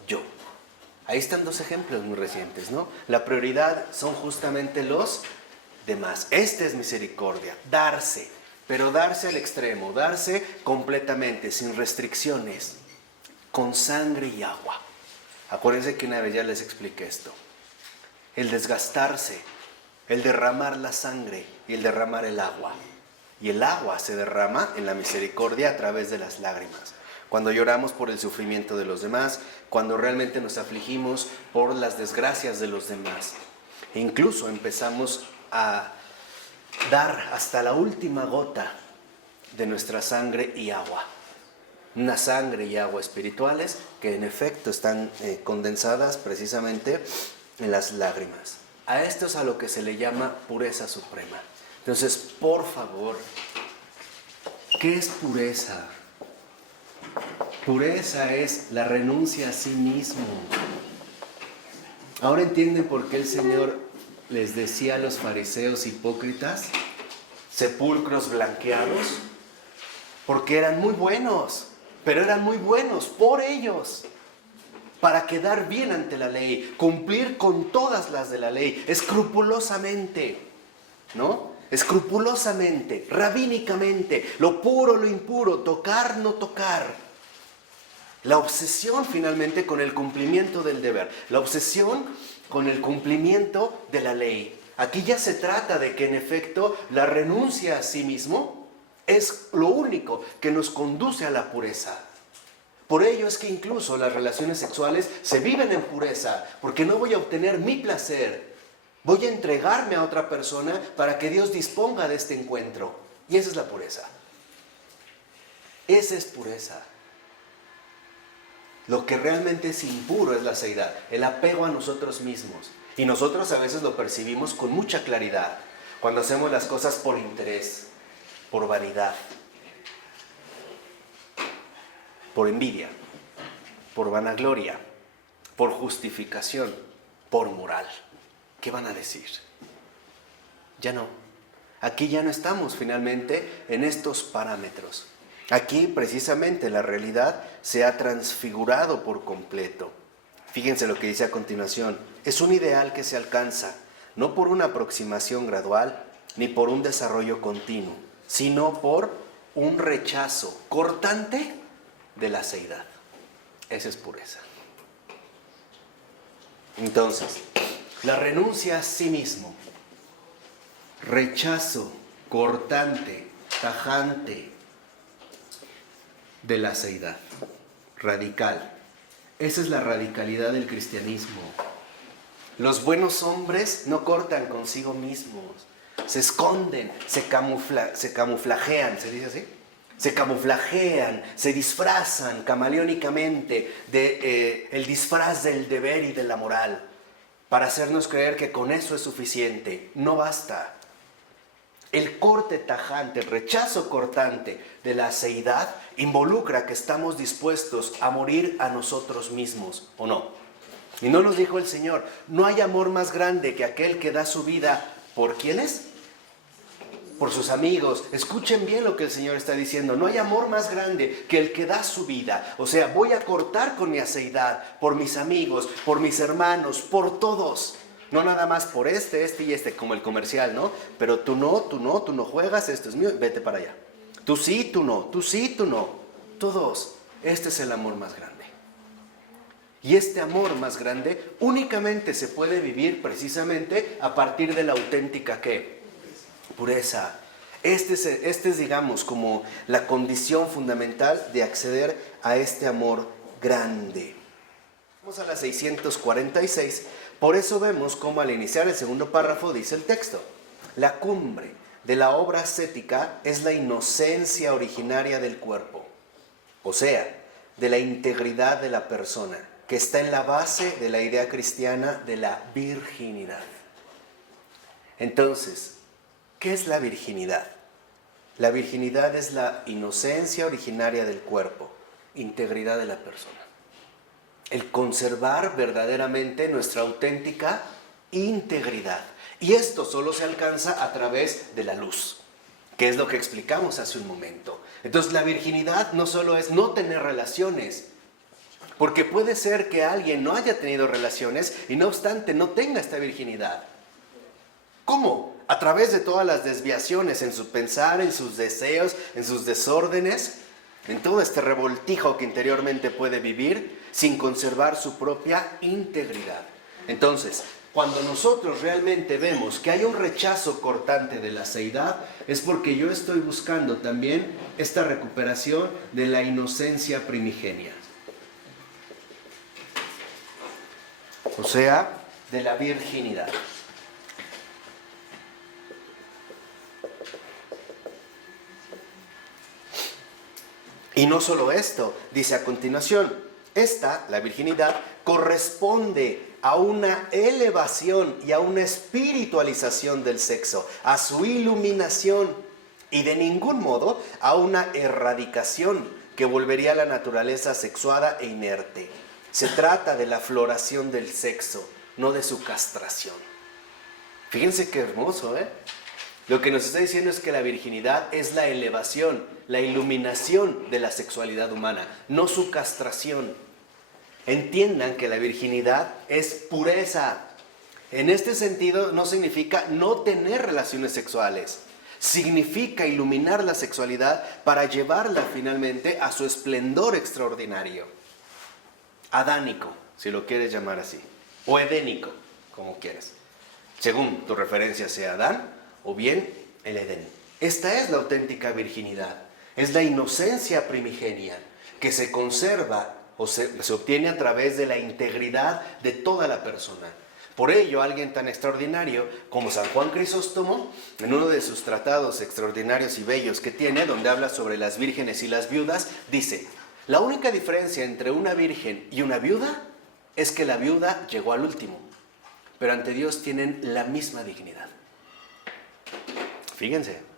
Yo. Ahí están dos ejemplos muy recientes, ¿no? La prioridad son justamente los demás. Esta es misericordia, darse, pero darse al extremo, darse completamente, sin restricciones, con sangre y agua. Acuérdense que una vez ya les expliqué esto. El desgastarse, el derramar la sangre y el derramar el agua. Y el agua se derrama en la misericordia a través de las lágrimas. Cuando lloramos por el sufrimiento de los demás, cuando realmente nos afligimos por las desgracias de los demás. E incluso empezamos a dar hasta la última gota de nuestra sangre y agua. Una sangre y agua espirituales que en efecto están condensadas precisamente en las lágrimas. A esto es a lo que se le llama pureza suprema. Entonces, por favor, ¿qué es pureza? Pureza es la renuncia a sí mismo. Ahora entienden por qué el Señor les decía a los fariseos hipócritas, sepulcros blanqueados, porque eran muy buenos, pero eran muy buenos por ellos, para quedar bien ante la ley, cumplir con todas las de la ley, escrupulosamente, ¿no? Escrupulosamente, rabínicamente, lo puro, lo impuro, tocar, no tocar. La obsesión finalmente con el cumplimiento del deber, la obsesión con el cumplimiento de la ley. Aquí ya se trata de que en efecto la renuncia a sí mismo es lo único que nos conduce a la pureza. Por ello es que incluso las relaciones sexuales se viven en pureza, porque no voy a obtener mi placer, voy a entregarme a otra persona para que Dios disponga de este encuentro. Y esa es la pureza. Esa es pureza. Lo que realmente es impuro es la seidad, el apego a nosotros mismos. Y nosotros a veces lo percibimos con mucha claridad, cuando hacemos las cosas por interés, por vanidad, por envidia, por vanagloria, por justificación, por moral. ¿Qué van a decir? Ya no. Aquí ya no estamos finalmente en estos parámetros. Aquí precisamente la realidad se ha transfigurado por completo. Fíjense lo que dice a continuación. Es un ideal que se alcanza no por una aproximación gradual ni por un desarrollo continuo, sino por un rechazo cortante de la seidad. Esa es pureza. Entonces, la renuncia a sí mismo, rechazo cortante, tajante de la seidad, radical. Esa es la radicalidad del cristianismo. Los buenos hombres no cortan consigo mismos, se esconden, se camuflajean, ¿se dice así? Se camuflajean, se disfrazan camaleónicamente de el disfraz del deber y de la moral para hacernos creer que con eso es suficiente. No basta. El corte tajante, el rechazo cortante de la seidad involucra que estamos dispuestos a morir a nosotros mismos, ¿o no? Y no nos dijo el Señor, no hay amor más grande que aquel que da su vida, ¿por quiénes? Por sus amigos. Escuchen bien lo que el Señor está diciendo, no hay amor más grande que el que da su vida. O sea, voy a cortar con mi aceidad por mis amigos, por mis hermanos, por todos. No nada más por este y este, como el comercial, ¿no? Pero tú no juegas, esto es mío, vete para allá. Tú sí, tú no, tú sí, tú no. Todos. Este es el amor más grande. Y este amor más grande únicamente se puede vivir precisamente a partir de la auténtica, ¿qué? Pureza. Este es, digamos, como la condición fundamental de acceder a este amor grande. Vamos a la 646. Por eso vemos cómo al iniciar el segundo párrafo dice el texto: la cumbre de la obra ascética es la inocencia originaria del cuerpo, o sea, de la integridad de la persona, que está en la base de la idea cristiana de la virginidad. Entonces, ¿qué es la virginidad? La virginidad es la inocencia originaria del cuerpo, integridad de la persona. El conservar verdaderamente nuestra auténtica integridad. Y esto solo se alcanza a través de la luz, que es lo que explicamos hace un momento. Entonces la virginidad no solo es no tener relaciones, porque puede ser que alguien no haya tenido relaciones y no obstante no tenga esta virginidad. ¿Cómo? A través de todas las desviaciones en su pensar, en sus deseos, en sus desórdenes, en todo este revoltijo que interiormente puede vivir sin conservar su propia integridad. Entonces, cuando nosotros realmente vemos que hay un rechazo cortante de la seidad, es porque yo estoy buscando también esta recuperación de la inocencia primigenia. O sea, de la virginidad. Y no solo esto, dice a continuación, esta, la virginidad, corresponde a una elevación y a una espiritualización del sexo, a su iluminación y de ningún modo a una erradicación que volvería a la naturaleza sexuada e inerte. Se trata de la floración del sexo, no de su castración. Fíjense qué hermoso, ¿eh? Lo que nos está diciendo es que la virginidad es la elevación, la iluminación de la sexualidad humana, no su castración. Entiendan que la virginidad es pureza. En este sentido no significa no tener relaciones sexuales. Significa iluminar la sexualidad para llevarla finalmente a su esplendor extraordinario. Adánico, si lo quieres llamar así. O edénico, como quieras. Según tu referencia sea Adán o bien el Edén. Esta es la auténtica virginidad. Es la inocencia primigenia que se conserva o se obtiene a través de la integridad de toda la persona. Por ello, alguien tan extraordinario como San Juan Crisóstomo, en uno de sus tratados extraordinarios y bellos que tiene, donde habla sobre las vírgenes y las viudas, dice: la única diferencia entre una virgen y una viuda es que la viuda llegó al último, pero ante Dios tienen la misma dignidad. Fíjense.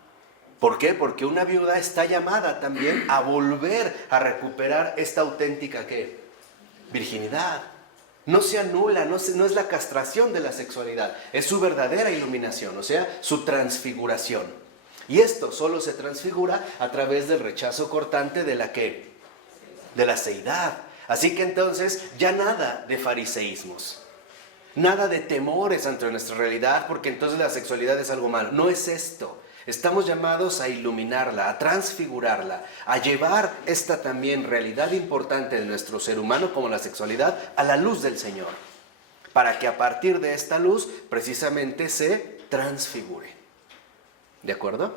¿Por qué? Porque una viuda está llamada también a volver a recuperar esta auténtica, ¿qué? Virginidad. No se anula, no es la castración de la sexualidad, es su verdadera iluminación, o sea, su transfiguración. Y esto solo se transfigura a través del rechazo cortante de la ¿qué? De la seidad. Así que entonces ya nada de fariseísmos, nada de temores ante nuestra realidad, porque entonces la sexualidad es algo malo. No es esto. Estamos llamados a iluminarla, a transfigurarla, a llevar esta también realidad importante de nuestro ser humano como la sexualidad a la luz del Señor, para que a partir de esta luz precisamente se transfigure. ¿De acuerdo?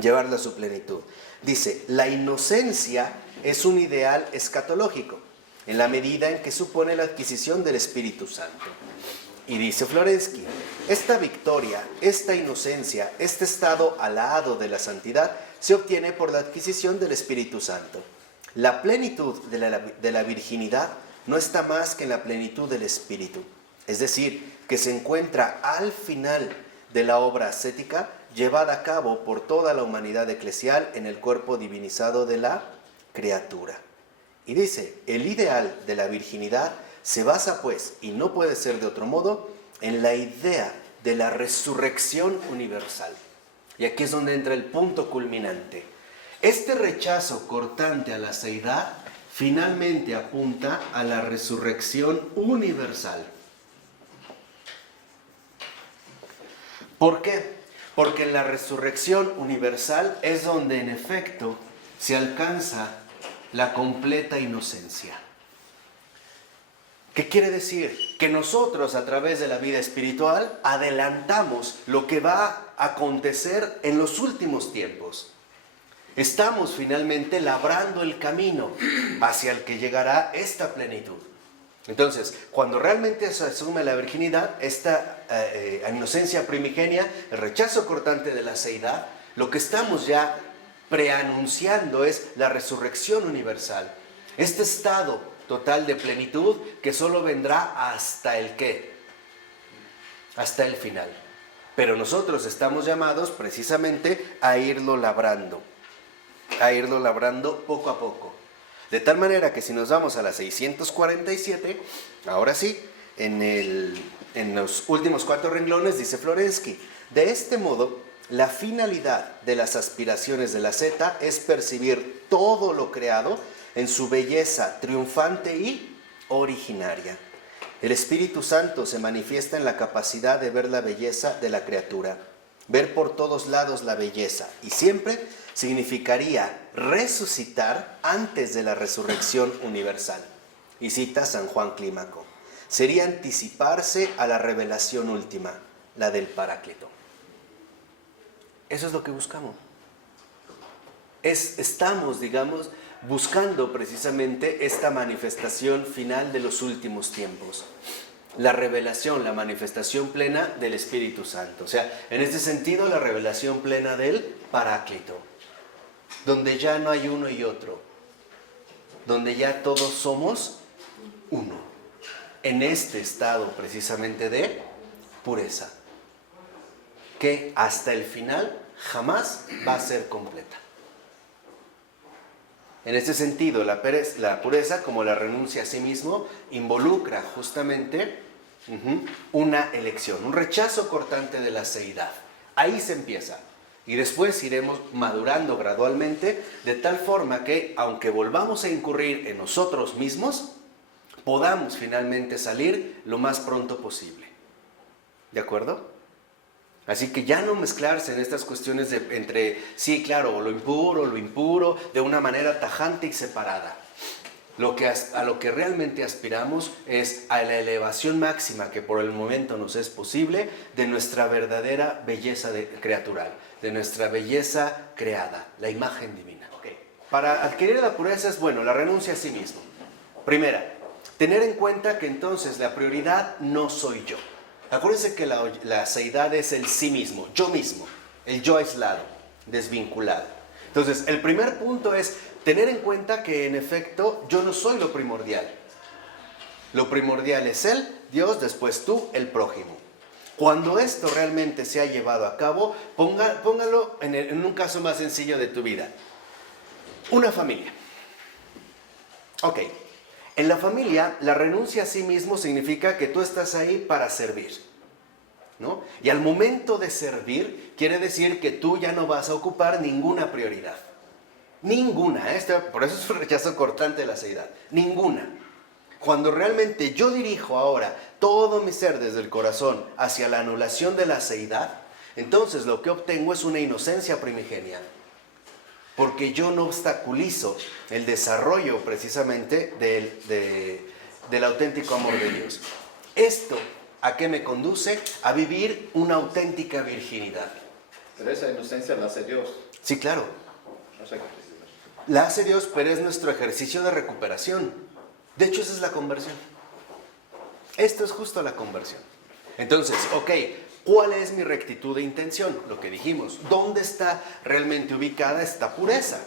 Llevarla a su plenitud. Dice, la inocencia es un ideal escatológico, en la medida en que supone la adquisición del Espíritu Santo. Y dice Florensky, esta victoria, esta inocencia, este estado alado de la santidad se obtiene por la adquisición del Espíritu Santo. La plenitud de la virginidad no está más que en la plenitud del Espíritu, es decir, que se encuentra al final de la obra ascética llevada a cabo por toda la humanidad eclesial en el cuerpo divinizado de la criatura. Y dice, el ideal de la virginidad se basa pues, y no puede ser de otro modo, en la idea de la resurrección universal. Y aquí es donde entra el punto culminante. Este rechazo cortante a la seidad finalmente apunta a la resurrección universal. ¿Por qué? Porque en la resurrección universal es donde en efecto se alcanza la completa inocencia. ¿Qué quiere decir? Que nosotros a través de la vida espiritual adelantamos lo que va a acontecer en los últimos tiempos. Estamos finalmente labrando el camino hacia el que llegará esta plenitud. Entonces, cuando realmente se asume la virginidad, esta inocencia primigenia, el rechazo cortante de la seidad, lo que estamos ya preanunciando es la resurrección universal. Este estado total de plenitud que solo vendrá hasta el ¿qué? Hasta el final. Pero nosotros estamos llamados precisamente a irlo labrando poco a poco. De tal manera que si nos vamos a la 647, ahora sí, en los últimos 4 renglones dice Florensky, de este modo, la finalidad de las aspiraciones de la zeta es percibir todo lo creado en su belleza triunfante y originaria. El Espíritu Santo se manifiesta en la capacidad de ver la belleza de la criatura, ver por todos lados la belleza, y siempre significaría resucitar antes de la resurrección universal. Y cita San Juan Clímaco. Sería anticiparse a la revelación última, la del Paráclito. Eso es lo que buscamos. Estamos, digamos, buscando precisamente esta manifestación final de los últimos tiempos. La revelación, la manifestación plena del Espíritu Santo. O sea, en este sentido, la revelación plena del Paráclito. Donde ya no hay uno y otro. Donde ya todos somos uno. En este estado precisamente de pureza. Que hasta el final jamás va a ser completa. En este sentido, la pureza, como la renuncia a sí mismo, involucra justamente una elección, un rechazo cortante de la seidad. Ahí se empieza. Y después iremos madurando gradualmente, de tal forma que, aunque volvamos a incurrir en nosotros mismos, podamos finalmente salir lo más pronto posible. ¿De acuerdo? Así que ya no mezclarse en estas cuestiones entre, sí, claro, lo impuro, de una manera tajante y separada. A lo que realmente aspiramos es a la elevación máxima que por el momento nos es posible de nuestra verdadera belleza criatural, de nuestra belleza creada, la imagen divina. Okay. Para adquirir la pureza es bueno, la renuncia a sí mismo. Primera, tener en cuenta que entonces la prioridad no soy yo. Acuérdense que la seidad es el sí mismo, el yo aislado, desvinculado. Entonces, el primer punto es tener en cuenta que en efecto yo no soy lo primordial. Lo primordial es Él, Dios, después tú, el prójimo. Cuando esto realmente se ha llevado a cabo, póngalo en un caso más sencillo de tu vida. Una familia. Ok. En la familia, la renuncia a sí mismo significa que tú estás ahí para servir, ¿no? Y al momento de servir, quiere decir que tú ya no vas a ocupar ninguna prioridad. Ninguna. Por eso es un rechazo cortante de la aceidad. Ninguna. Cuando realmente yo dirijo ahora todo mi ser desde el corazón hacia la anulación de la aceidad, entonces lo que obtengo es una inocencia primigenia. Porque yo no obstaculizo el desarrollo precisamente del auténtico amor de Dios. ¿Esto a qué me conduce? A vivir una auténtica virginidad. Pero esa inocencia la hace Dios. Sí, claro. No sé qué decir. La hace Dios, pero es nuestro ejercicio de recuperación. De hecho, esa es la conversión. Esto es justo la conversión. Entonces, ok, ¿cuál es mi rectitud de intención? Lo que dijimos. ¿Dónde está realmente ubicada esta pureza?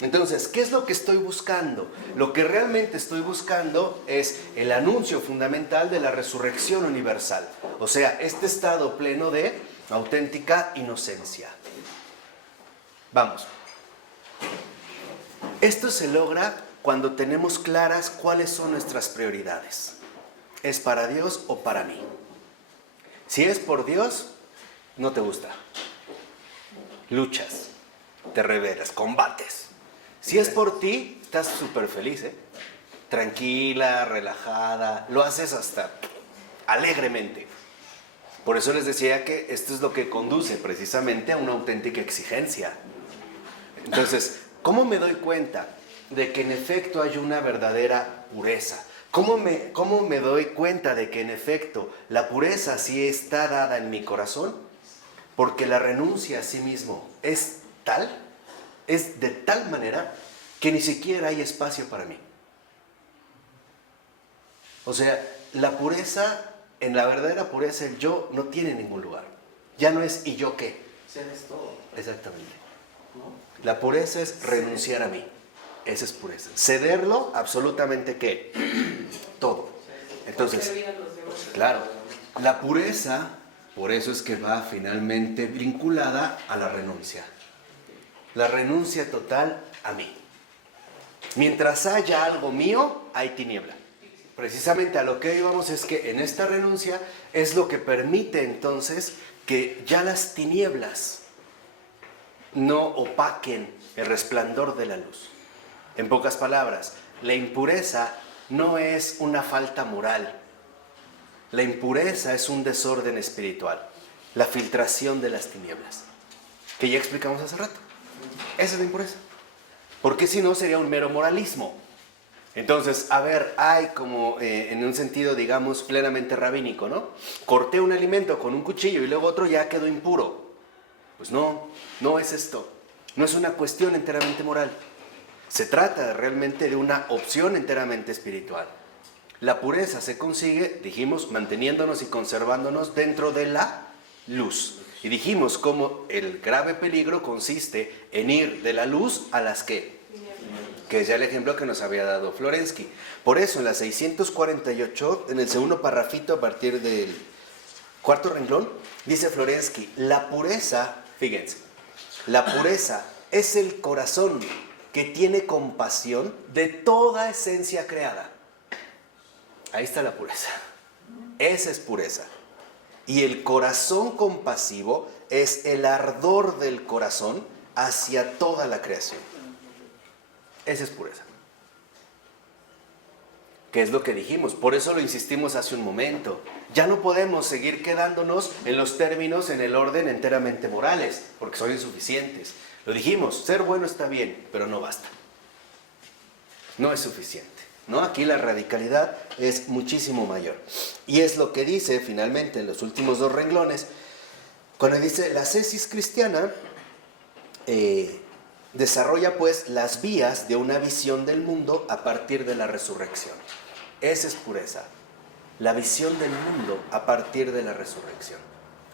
Entonces, ¿qué es lo que estoy buscando? Lo que realmente estoy buscando es el anuncio fundamental de la resurrección universal. O sea, este estado pleno de auténtica inocencia. Vamos. Esto se logra cuando tenemos claras cuáles son nuestras prioridades. ¿Es para Dios o para mí? Si es por Dios, no te gusta. Luchas, te rebelas, combates. Si es por ti, estás súper feliz, ¿eh? Tranquila, relajada, lo haces hasta alegremente. Por eso les decía que esto es lo que conduce precisamente a una auténtica exigencia. Entonces, ¿cómo me doy cuenta de que en efecto hay una verdadera pureza? ¿Cómo me doy cuenta de que en efecto la pureza sí está dada en mi corazón? Porque la renuncia a sí mismo es de tal manera que ni siquiera hay espacio para mí. O sea, la pureza, en la verdadera pureza, el yo no tiene ningún lugar. Ya no es ¿y yo qué? Eres todo. Exactamente. La pureza es renunciar a mí. Esa es pureza. Cederlo absolutamente ¿qué? Todo. Entonces, claro, la pureza, por eso es que va finalmente vinculada a la renuncia. La renuncia total a mí. Mientras haya algo mío, hay tiniebla. Precisamente a lo que íbamos es que en esta renuncia es lo que permite entonces que ya las tinieblas no opaquen el resplandor de la luz. En pocas palabras, la impureza no es una falta moral. La impureza es un desorden espiritual, la filtración de las tinieblas, que ya explicamos hace rato. Esa es la impureza. Porque si no sería un mero moralismo. Entonces, a ver, hay como en un sentido, digamos, plenamente rabínico, ¿no? Corté un alimento con un cuchillo y luego otro ya quedó impuro. Pues no es esto. No es una cuestión enteramente moral. Se trata realmente de una opción enteramente espiritual. La pureza se consigue, dijimos, manteniéndonos y conservándonos dentro de la luz. Y dijimos cómo el grave peligro consiste en ir de la luz a las ¿qué? Que es ya el ejemplo que nos había dado Florensky. Por eso en la 648, en el segundo parrafito a partir del cuarto renglón, dice Florensky, la pureza, fíjense, la pureza es el corazón que tiene compasión de toda esencia creada. Ahí está la pureza. Esa es pureza. Y el corazón compasivo es el ardor del corazón hacia toda la creación. Esa es pureza. ¿Qué es lo que dijimos? Por eso lo insistimos hace un momento. Ya no podemos seguir quedándonos en los términos, en el orden enteramente morales, porque son insuficientes. Lo dijimos, ser bueno está bien, pero no basta. No es suficiente, ¿no? Aquí la radicalidad es muchísimo mayor. Y es lo que dice finalmente en los últimos dos renglones, cuando dice la ascesis cristiana desarrolla pues las vías de una visión del mundo a partir de la resurrección. Esa es pureza, la visión del mundo a partir de la resurrección.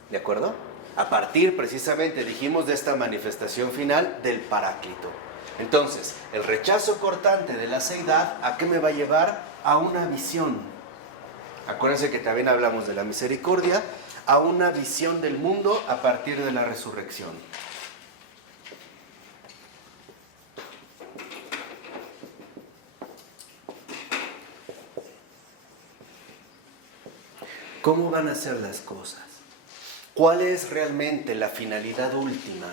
¿De acuerdo? A partir precisamente, dijimos, de esta manifestación final del Paráclito. Entonces, el rechazo cortante de la aceidad, ¿a qué me va a llevar? A una visión. Acuérdense que también hablamos de la misericordia, a una visión del mundo a partir de la resurrección. ¿Cómo van a ser las cosas? ¿Cuál es realmente la finalidad última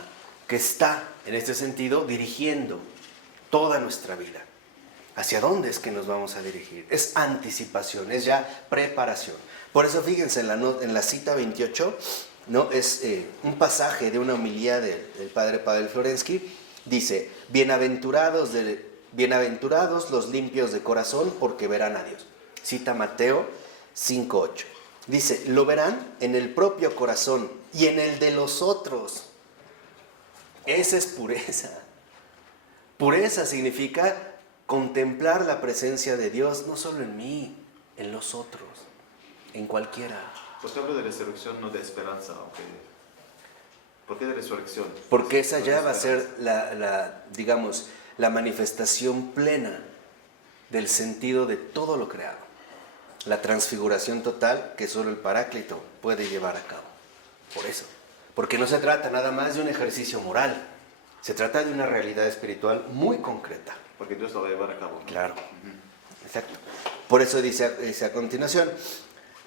que está, en este sentido, dirigiendo toda nuestra vida. ¿Hacia dónde es que nos vamos a dirigir? Es anticipación, es ya preparación. Por eso fíjense en la cita 28, ¿no? Es un pasaje de una homilía del padre Pavel Florensky. Dice, bienaventurados los limpios de corazón, porque verán a Dios. Cita Mateo 5:8. Dice, lo verán en el propio corazón y en el de los otros. Esa es pureza. Pureza significa contemplar la presencia de Dios, no solo en mí, en los otros, en cualquiera. ¿Por qué hablo de resurrección, no de esperanza? ¿Por qué de resurrección? Porque esa ya va a ser la manifestación plena del sentido de todo lo creado. La transfiguración total que solo el Paráclito puede llevar a cabo. Por eso. Porque no se trata nada más de un ejercicio moral. Se trata de una realidad espiritual muy concreta. Porque Dios lo va a llevar a cabo. Claro. Exacto. Por eso dice a continuación,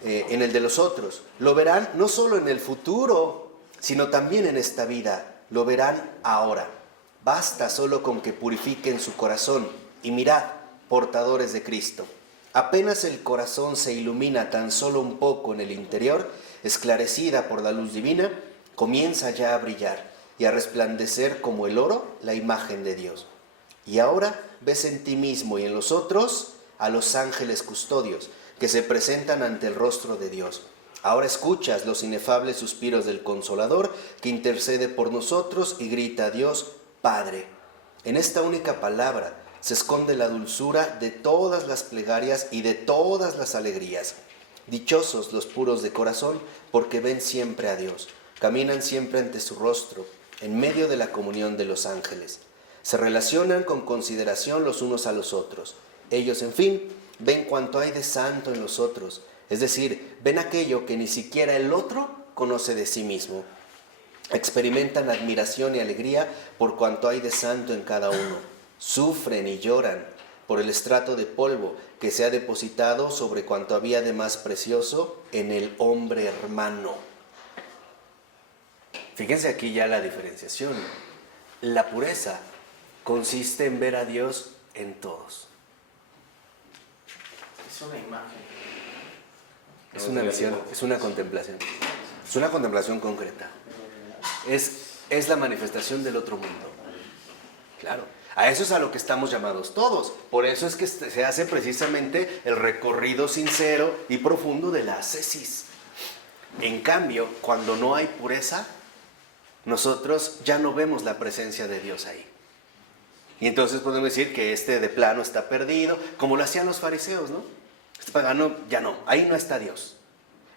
en el de los otros, lo verán no solo en el futuro, sino también en esta vida. Lo verán ahora. Basta solo con que purifiquen su corazón. Y mirad, portadores de Cristo. Apenas el corazón se ilumina tan solo un poco en el interior, esclarecida por la luz divina, comienza ya a brillar y a resplandecer como el oro la imagen de Dios. Y ahora ves en ti mismo y en los otros a los ángeles custodios que se presentan ante el rostro de Dios. Ahora escuchas los inefables suspiros del Consolador que intercede por nosotros y grita a Dios, Padre. En esta única palabra se esconde la dulzura de todas las plegarias y de todas las alegrías. Dichosos los puros de corazón, porque ven siempre a Dios, caminan siempre ante su rostro, en medio de la comunión de los ángeles. Se relacionan con consideración los unos a los otros. Ellos, en fin, ven cuanto hay de santo en los otros, es decir, ven aquello que ni siquiera el otro conoce de sí mismo. Experimentan admiración y alegría por cuanto hay de santo en cada uno. Sufren y lloran por el estrato de polvo que se ha depositado sobre cuanto había de más precioso en el hombre hermano. Fíjense aquí ya la diferenciación. La pureza consiste en ver a Dios en todos. Es una imagen. Es una visión, es una contemplación. Es una contemplación concreta. Es la manifestación del otro mundo. Claro. A eso es a lo que estamos llamados todos. Por eso es que se hace precisamente el recorrido sincero y profundo de la ascesis. En cambio, cuando no hay pureza, nosotros ya no vemos la presencia de Dios ahí. Y entonces podemos decir que de plano está perdido, como lo hacían los fariseos, ¿no? Este pagano ya no, ahí no está Dios.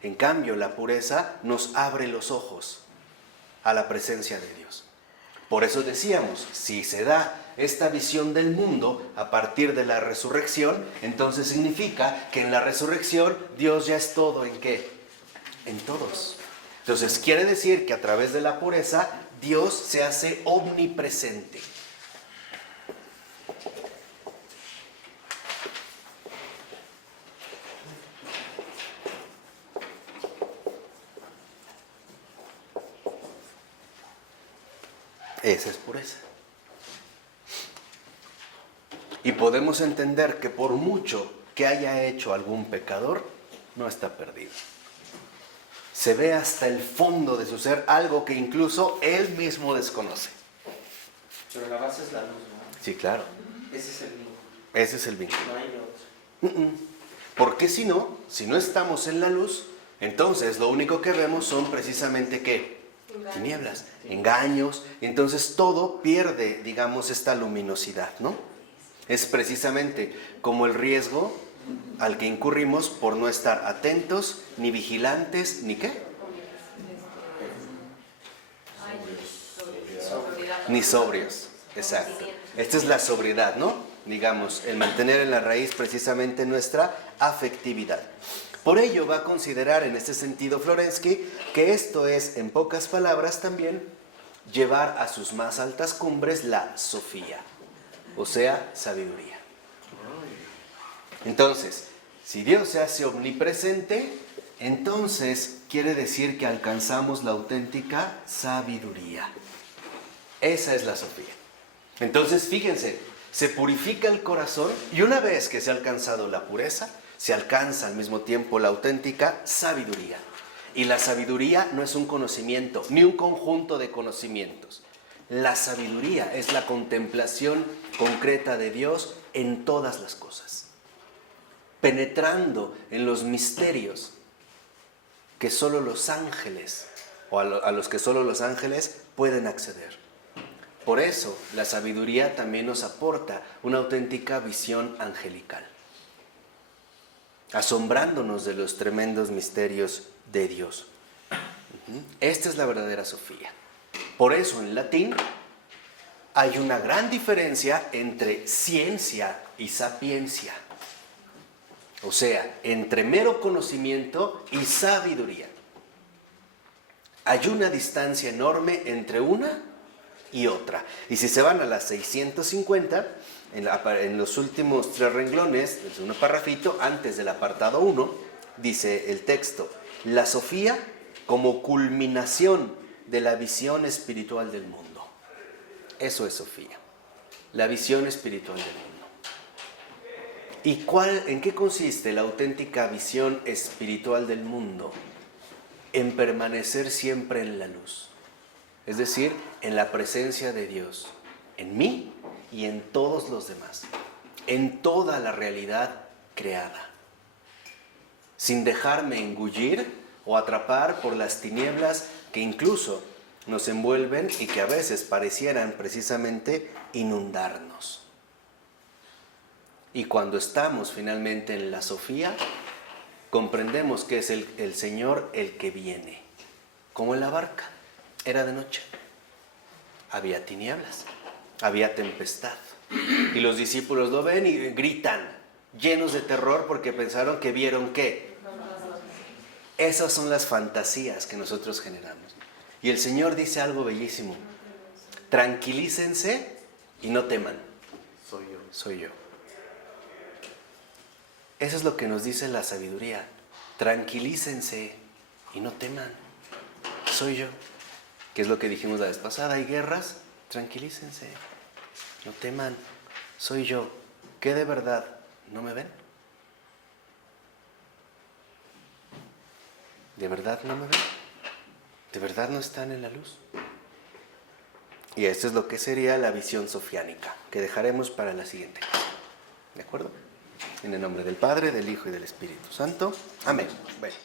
En cambio, la pureza nos abre los ojos a la presencia de Dios. Por eso decíamos, si se da esta visión del mundo a partir de la resurrección, entonces significa que en la resurrección Dios ya es todo. ¿En qué? En todos. Entonces quiere decir que a través de la pureza Dios se hace omnipresente. Esa es pureza. Y podemos entender que por mucho que haya hecho algún pecador, no está perdido. Se ve hasta el fondo de su ser, algo que incluso él mismo desconoce. Pero la base es la luz, ¿no? Sí, claro. Ese es el vínculo. Ese es el vínculo. No hay otro. Porque si no estamos en la luz, entonces lo único que vemos son precisamente ¿qué? Tinieblas, engaños. Entonces todo pierde, digamos, esta luminosidad, ¿no? Es precisamente como el riesgo al que incurrimos por no estar atentos, ni vigilantes, ni ¿qué? Ni sobrios. Exacto. Esta es la sobriedad, ¿no? Digamos, el mantener en la raíz precisamente nuestra afectividad. Por ello va a considerar en este sentido Florensky que esto es, en pocas palabras también, llevar a sus más altas cumbres la sofía, o sea, sabiduría. Entonces, si Dios se hace omnipresente, entonces quiere decir que alcanzamos la auténtica sabiduría. Esa es la sofía. Entonces, fíjense, se purifica el corazón y una vez que se ha alcanzado la pureza, se alcanza al mismo tiempo la auténtica sabiduría. Y la sabiduría no es un conocimiento, ni un conjunto de conocimientos. La sabiduría es la contemplación concreta de Dios en todas las cosas, penetrando en los misterios que solo los ángeles, o a los que solo los ángeles pueden acceder. Por eso, la sabiduría también nos aporta una auténtica visión angelical, asombrándonos de los tremendos misterios de Dios. Esta es la verdadera Sofía. Por eso, en latín, hay una gran diferencia entre ciencia y sapiencia. O sea, entre mero conocimiento y sabiduría. Hay una distancia enorme entre una y otra. Y si se van a las 650, en los últimos 3 renglones, el segundo parrafito, antes del apartado 1, dice el texto: la Sofía como culminación de la visión espiritual del mundo. Eso es Sofía, la visión espiritual del mundo. ¿Y en qué consiste la auténtica visión espiritual del mundo? En permanecer siempre en la luz. Es decir, en la presencia de Dios, en mí y en todos los demás, en toda la realidad creada, sin dejarme engullir o atrapar por las tinieblas que incluso nos envuelven y que a veces parecieran precisamente inundarnos. Y cuando estamos finalmente en la Sofía, comprendemos que es el Señor el que viene, como en la barca. Era de noche, había tinieblas, había tempestad. Y los discípulos lo ven y gritan, llenos de terror porque pensaron que vieron ¿qué? Esas son las fantasías que nosotros generamos. Y el Señor dice algo bellísimo: tranquilícense y no teman. Soy yo. Eso es lo que nos dice la sabiduría. Tranquilícense y no teman. Soy yo. ¿Qué es lo que dijimos la vez pasada? ¿Hay guerras? Tranquilícense. No teman. Soy yo. ¿Qué de verdad? ¿No me ven? ¿De verdad no me ven? ¿De verdad no están en la luz? Y esto es lo que sería la visión sofiánica, que dejaremos para la siguiente clase. ¿De acuerdo? En el nombre del Padre, del Hijo y del Espíritu Santo. Amén. Bueno.